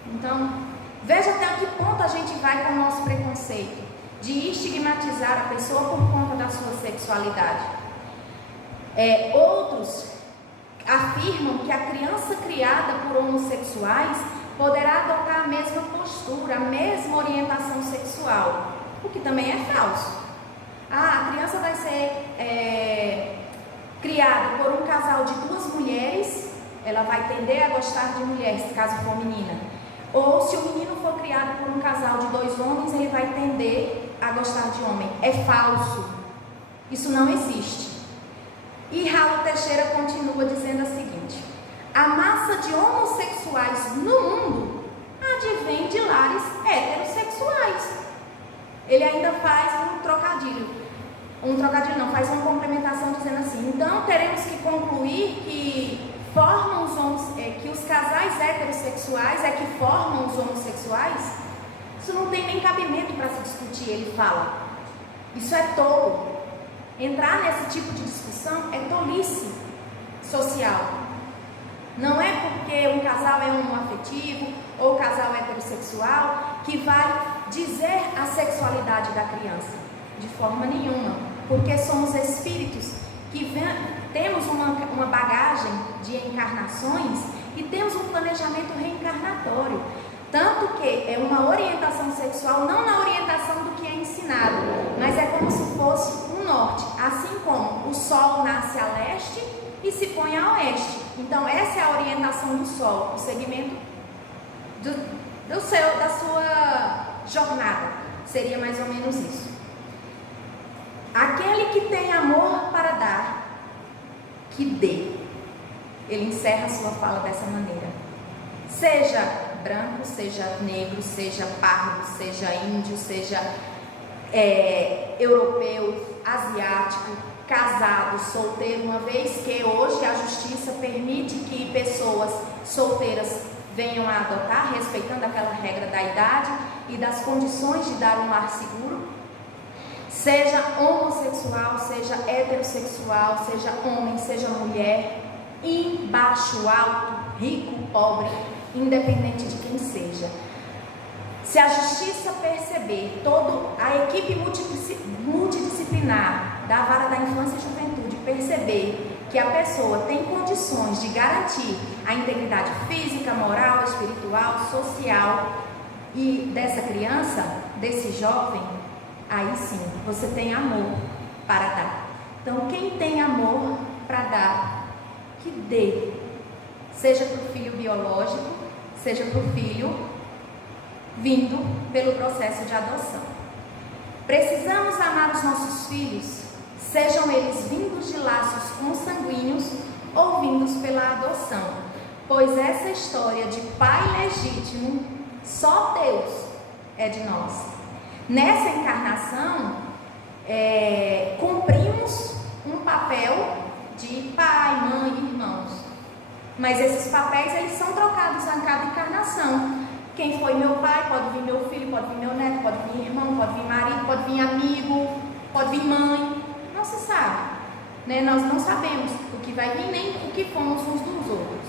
Então, veja até que ponto a gente vai com o nosso preconceito de estigmatizar a pessoa por conta da sua sexualidade. Outros afirmam que a criança criada por homossexuais poderá adotar a mesma postura, a mesma orientação sexual, o que também é falso. A criança vai ser criada por um casal de duas mulheres, ela vai tender a gostar de mulheres, caso for menina. Ou se o menino for criado por um casal de dois homens, ele vai tender a gostar de homem. É falso. Isso não existe. E Raul Teixeira continua dizendo o seguinte: a massa de homossexuais no mundo advém de lares heterossexuais. Ele ainda faz faz uma complementação dizendo assim: então teremos que concluir que que os casais heterossexuais é que formam os homossexuais? Isso não tem nem cabimento para se discutir, ele fala. Isso é tolo. Entrar nesse tipo de discussão é tolice social. Não é porque um casal é homoafetivo ou casal heterossexual que vai dizer a sexualidade da criança. De forma nenhuma. porque somos espíritos que temos uma bagagem de encarnações e temos um planejamento reencarnatório. Tanto que é uma orientação sexual, não na orientação do que é ensinado, mas é como se fosse um norte, assim como o Sol nasce a leste e se põe a oeste. Então essa é a orientação do Sol, o segmento da sua jornada, seria mais ou menos isso. Aquele que tem amor para dar, que dê. Ele encerra a sua fala dessa maneira. Seja branco, seja negro, seja pardo, seja índio, seja europeu, asiático, casado, solteiro, uma vez que hoje a justiça permite que pessoas solteiras venham a adotar, respeitando aquela regra da idade e das condições de dar um lar seguro. Seja homossexual, seja heterossexual, seja homem, seja mulher, embaixo, alto, rico, pobre, independente de quem seja. Se a justiça perceber, toda a equipe multidisciplinar da Vara da Infância e Juventude perceber que a pessoa tem condições de garantir a integridade física, moral, espiritual, social e dessa criança, desse jovem, aí sim, você tem amor para dar. Então, quem tem amor para dar, que dê, seja para o filho biológico, seja para o filho vindo pelo processo de adoção. Precisamos amar os nossos filhos, sejam eles vindos de laços consanguíneos ou vindos pela adoção, pois essa história de pai legítimo, só Deus é de nós. Nessa encarnação, cumprimos um papel de pai, mãe, irmãos, mas esses papéis eles são trocados a cada encarnação. Quem foi meu pai, pode vir meu filho, pode vir meu neto, pode vir irmão, pode vir marido, pode vir amigo, pode vir mãe, não se sabe, né? Nós não sabemos o que vai vir nem o que fomos uns dos outros.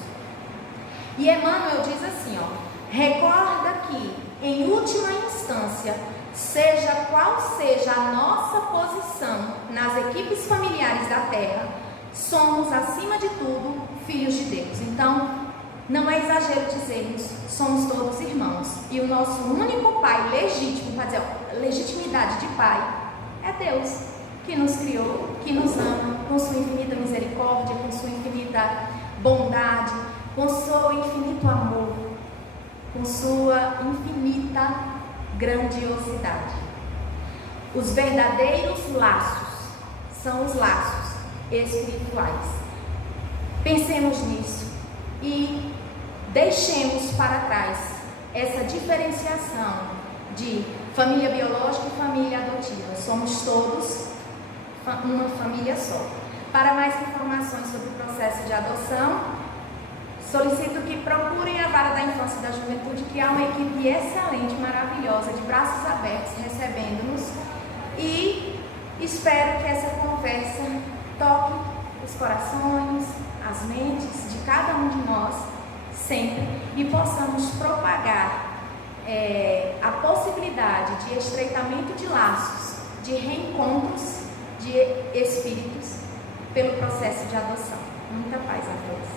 E Emmanuel diz assim, recorda que em última instância, seja qual seja a nossa posição nas equipes familiares da Terra, somos acima de tudo filhos de Deus. Então não é exagero dizermos, somos todos irmãos. E o nosso único pai legítimo, quer dizer, legitimidade de pai, é Deus, que nos criou, que nos ama, com sua infinita misericórdia, com sua infinita bondade, com seu infinito amor, com sua infinita grandiosidade. Os verdadeiros laços são os laços espirituais. Pensemos nisso e deixemos para trás essa diferenciação de família biológica e família adotiva. Somos todos uma família só. Para mais informações sobre o processo de adoção, solicito que procurem a Vara da Infância e da Juventude, que há uma equipe excelente, maravilhosa, de braços abertos, recebendo-nos, e espero que essa conversa toque os corações, as mentes de cada um de nós, sempre, e possamos propagar a possibilidade de estreitamento de laços, de reencontros de espíritos pelo processo de adoção. Muita paz a todos.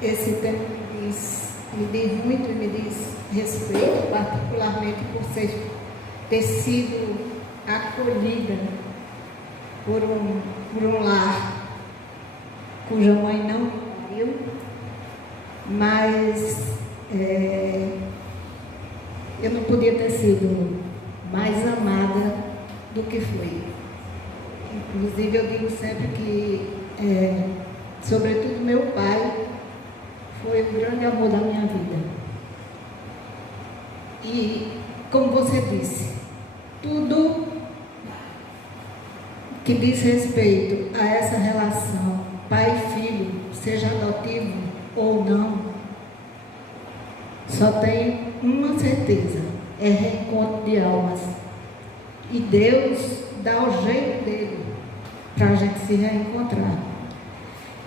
Esse tema me diz muito e me diz respeito, particularmente por ter sido acolhida por um lar cuja mãe não pariu, mas eu não podia ter sido mais amada do que fui. Inclusive eu digo sempre que, sobretudo meu pai, foi o grande amor da minha vida. E, como você disse, tudo que diz respeito a essa relação pai e filho, seja adotivo ou não, só tem uma certeza: é reencontro de almas. E Deus dá o jeito dele para a gente se reencontrar.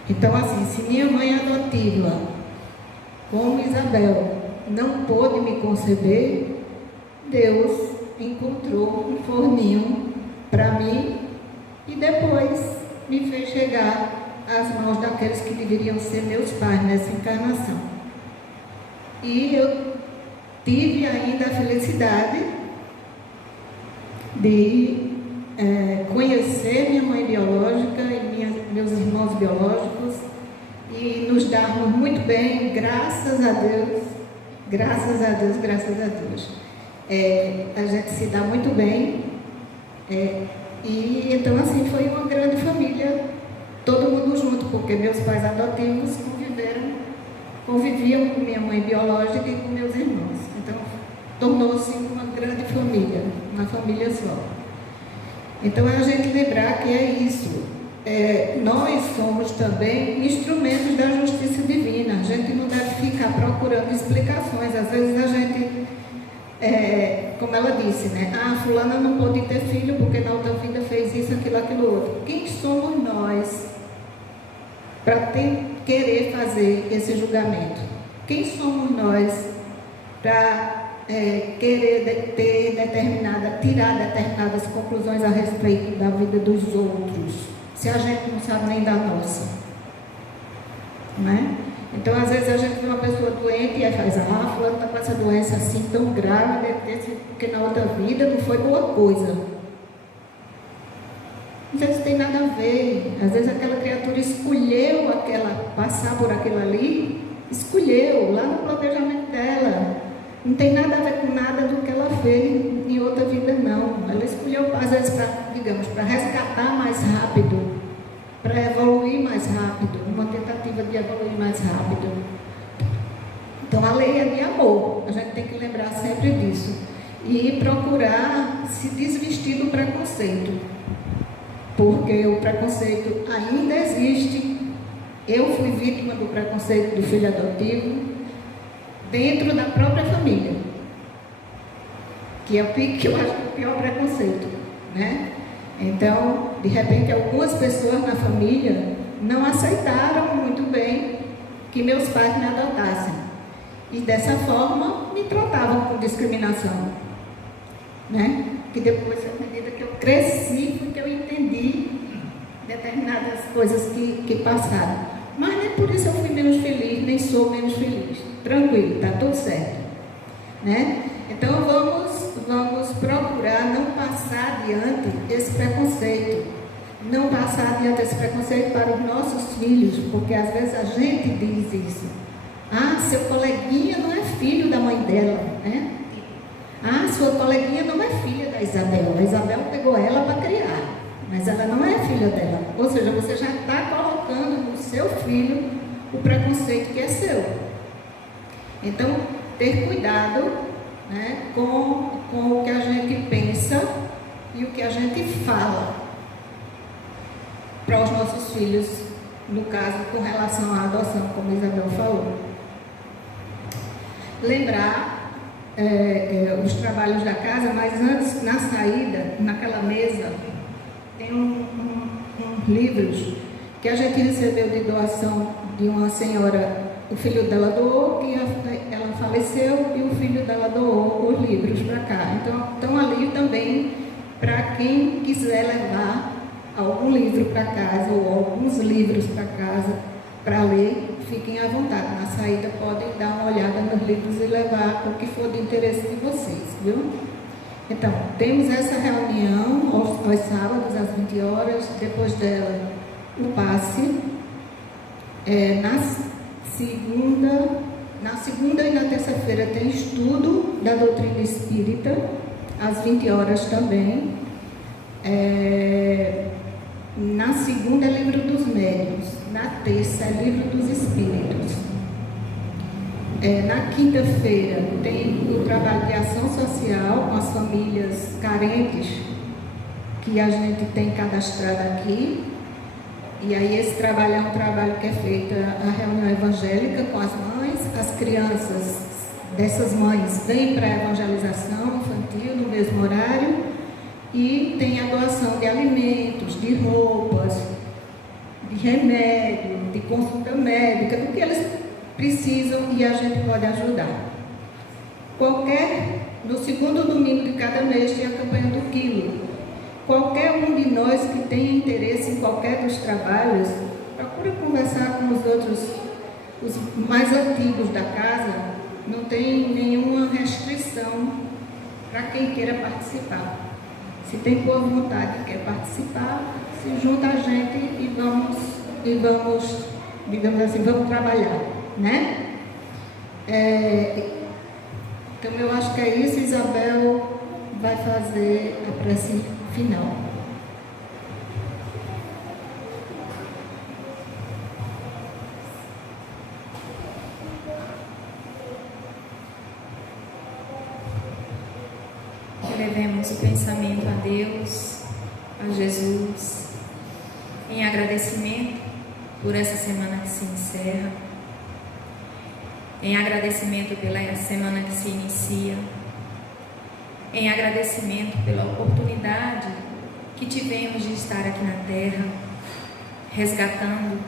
Então, assim, se minha mãe adotiva, como Isabel, não pôde me conceber, Deus encontrou um forninho para mim e depois me fez chegar às mãos daqueles que deveriam ser meus pais nessa encarnação. E eu tive ainda a felicidade de conhecer minha mãe biológica e meus irmãos biológicos e nos darmos muito bem, graças a Deus, graças a Deus, graças a Deus. A gente se dá muito bem, e então assim foi uma grande família, todo mundo junto, porque meus pais adotivos conviviam com minha mãe biológica e com meus irmãos. Então tornou-se uma grande família, uma família só. Então a gente lembrar que é isso. Nós somos também instrumentos da justiça divina. A gente não deve ficar procurando explicações. Às vezes a gente, como ela disse, né? Fulana não pôde ter filho porque na outra vida fez isso, aquilo, outro. Quem somos nós para querer fazer esse julgamento? Quem somos nós para querer tirar determinadas conclusões a respeito da vida dos outros, se a gente não sabe nem da nossa, né? Então, às vezes a gente vê uma pessoa doente e aí faz, fulano está com essa doença assim tão grave, porque na outra vida não foi boa coisa. Às vezes tem nada a ver, às vezes aquela criatura escolheu passar por aquilo ali, escolheu lá no planejamento dela. Não tem nada a ver com nada do que ela fez em outra vida, não. Ela escolheu, às vezes, para resgatar mais rápido, para evoluir mais rápido, uma tentativa de evoluir mais rápido. Então, a lei é de amor, a gente tem que lembrar sempre disso. E procurar se desvestir do preconceito, porque o preconceito ainda existe. Eu fui vítima do preconceito do filho adotivo, dentro da própria família, que eu acho que é o pior preconceito, né? Então, de repente, algumas pessoas na família não aceitaram muito bem que meus pais me adotassem e dessa forma me tratavam com discriminação, né? Que depois, à medida que eu cresci, foi que eu entendi determinadas coisas que passaram. Mas nem por isso eu fui menos feliz, nem sou menos feliz. Tranquilo, está tudo certo, né? Então vamos procurar não passar adiante esse preconceito, não passar adiante esse preconceito para os nossos filhos, porque às vezes a gente diz isso. Seu coleguinha não é filho da mãe dela, né? Sua coleguinha não é filha da Isabel. A Isabel pegou ela para criar, mas ela não é filha dela. Ou seja, você já está colocando no seu filho o preconceito que é seu. Então, ter cuidado, né, com o que a gente pensa e o que a gente fala para os nossos filhos, no caso, com relação à adoção, como a Isabel falou. Lembrar os trabalhos da casa, mas antes, na saída, naquela mesa, tem uns livros que a gente recebeu de doação de uma senhora. O filho dela doou, que ela faleceu, e o filho dela doou os livros para cá. Então, estão ali também para quem quiser levar algum livro para casa, ou alguns livros para casa, para ler, fiquem à vontade. Na saída podem dar uma olhada nos livros e levar o que for de interesse de vocês, viu? Então, temos essa reunião aos sábados, às 20 horas, depois dela o passe, na segunda e na terça-feira tem estudo da doutrina espírita, às 20 horas também. Na segunda é livro dos médiuns, na terça é livro dos espíritos. Na quinta-feira tem o trabalho de ação social com as famílias carentes que a gente tem cadastrado aqui. E aí esse trabalho é um trabalho que é feito a reunião evangélica com as mães, as crianças dessas mães vêm para a evangelização infantil no mesmo horário, e tem a doação de alimentos, de roupas, de remédio, de consulta médica, do que eles precisam e a gente pode ajudar. No segundo domingo de cada mês tem a campanha do quilo. Qualquer um de nós que tenha interesse em qualquer dos trabalhos, procura conversar com os outros, os mais antigos da casa. Não tem nenhuma restrição para quem queira participar. Se tem boa vontade e quer participar, se junta a gente e vamos, digamos assim, vamos trabalhar, né? Então eu acho que é isso. Isabel vai fazer a prece final. Elevemos o pensamento a Deus, a Jesus, em agradecimento por essa semana que se encerra, em agradecimento pela semana que se inicia, em agradecimento pela oportunidade que tivemos de estar aqui na Terra, resgatando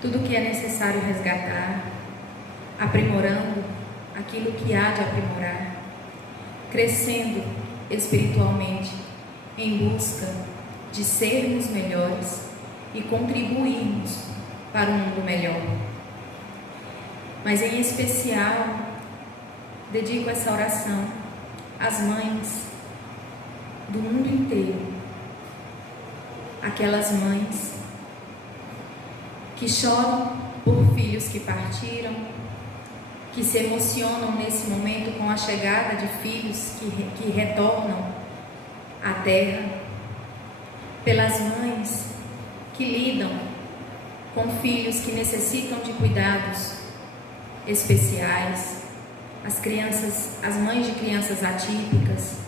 tudo o que é necessário resgatar, aprimorando aquilo que há de aprimorar, crescendo espiritualmente em busca de sermos melhores e contribuirmos para um mundo melhor. Mas em especial, dedico essa oração às mães do mundo inteiro, aquelas mães que choram por filhos que partiram, que se emocionam nesse momento com a chegada de filhos que retornam à terra, pelas mães que lidam com filhos que necessitam de cuidados especiais, as mães de crianças atípicas.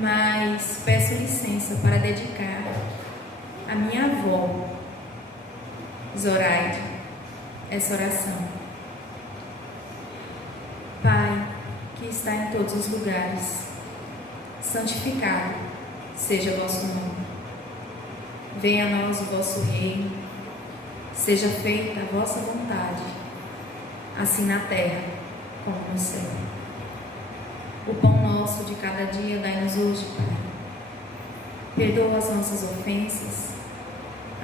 Mas peço licença para dedicar a minha avó, Zoraide, essa oração. Pai, que está em todos os lugares, santificado seja o vosso nome. Venha a nós o vosso reino, seja feita a vossa vontade, assim na terra como no céu. O pão nosso de cada dia dai-nos hoje, Pai. Perdoa as nossas ofensas,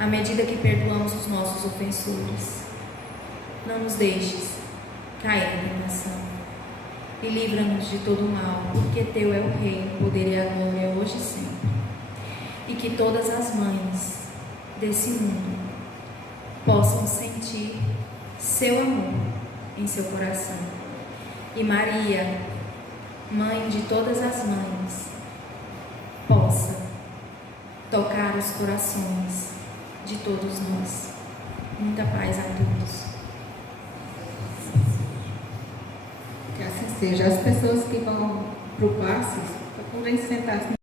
à medida que perdoamos os nossos ofensores. Não nos deixes cair em tentação, e livra-nos de todo mal, porque Teu é o reino, o poder e a glória, hoje e sempre. E que todas as mães desse mundo possam sentir Seu amor em seu coração. E Maria, Mãe de todas as mães, possa tocar os corações de todos nós. Muita paz a todos. Que assim seja. As pessoas que vão para o passe, procurem sentar-se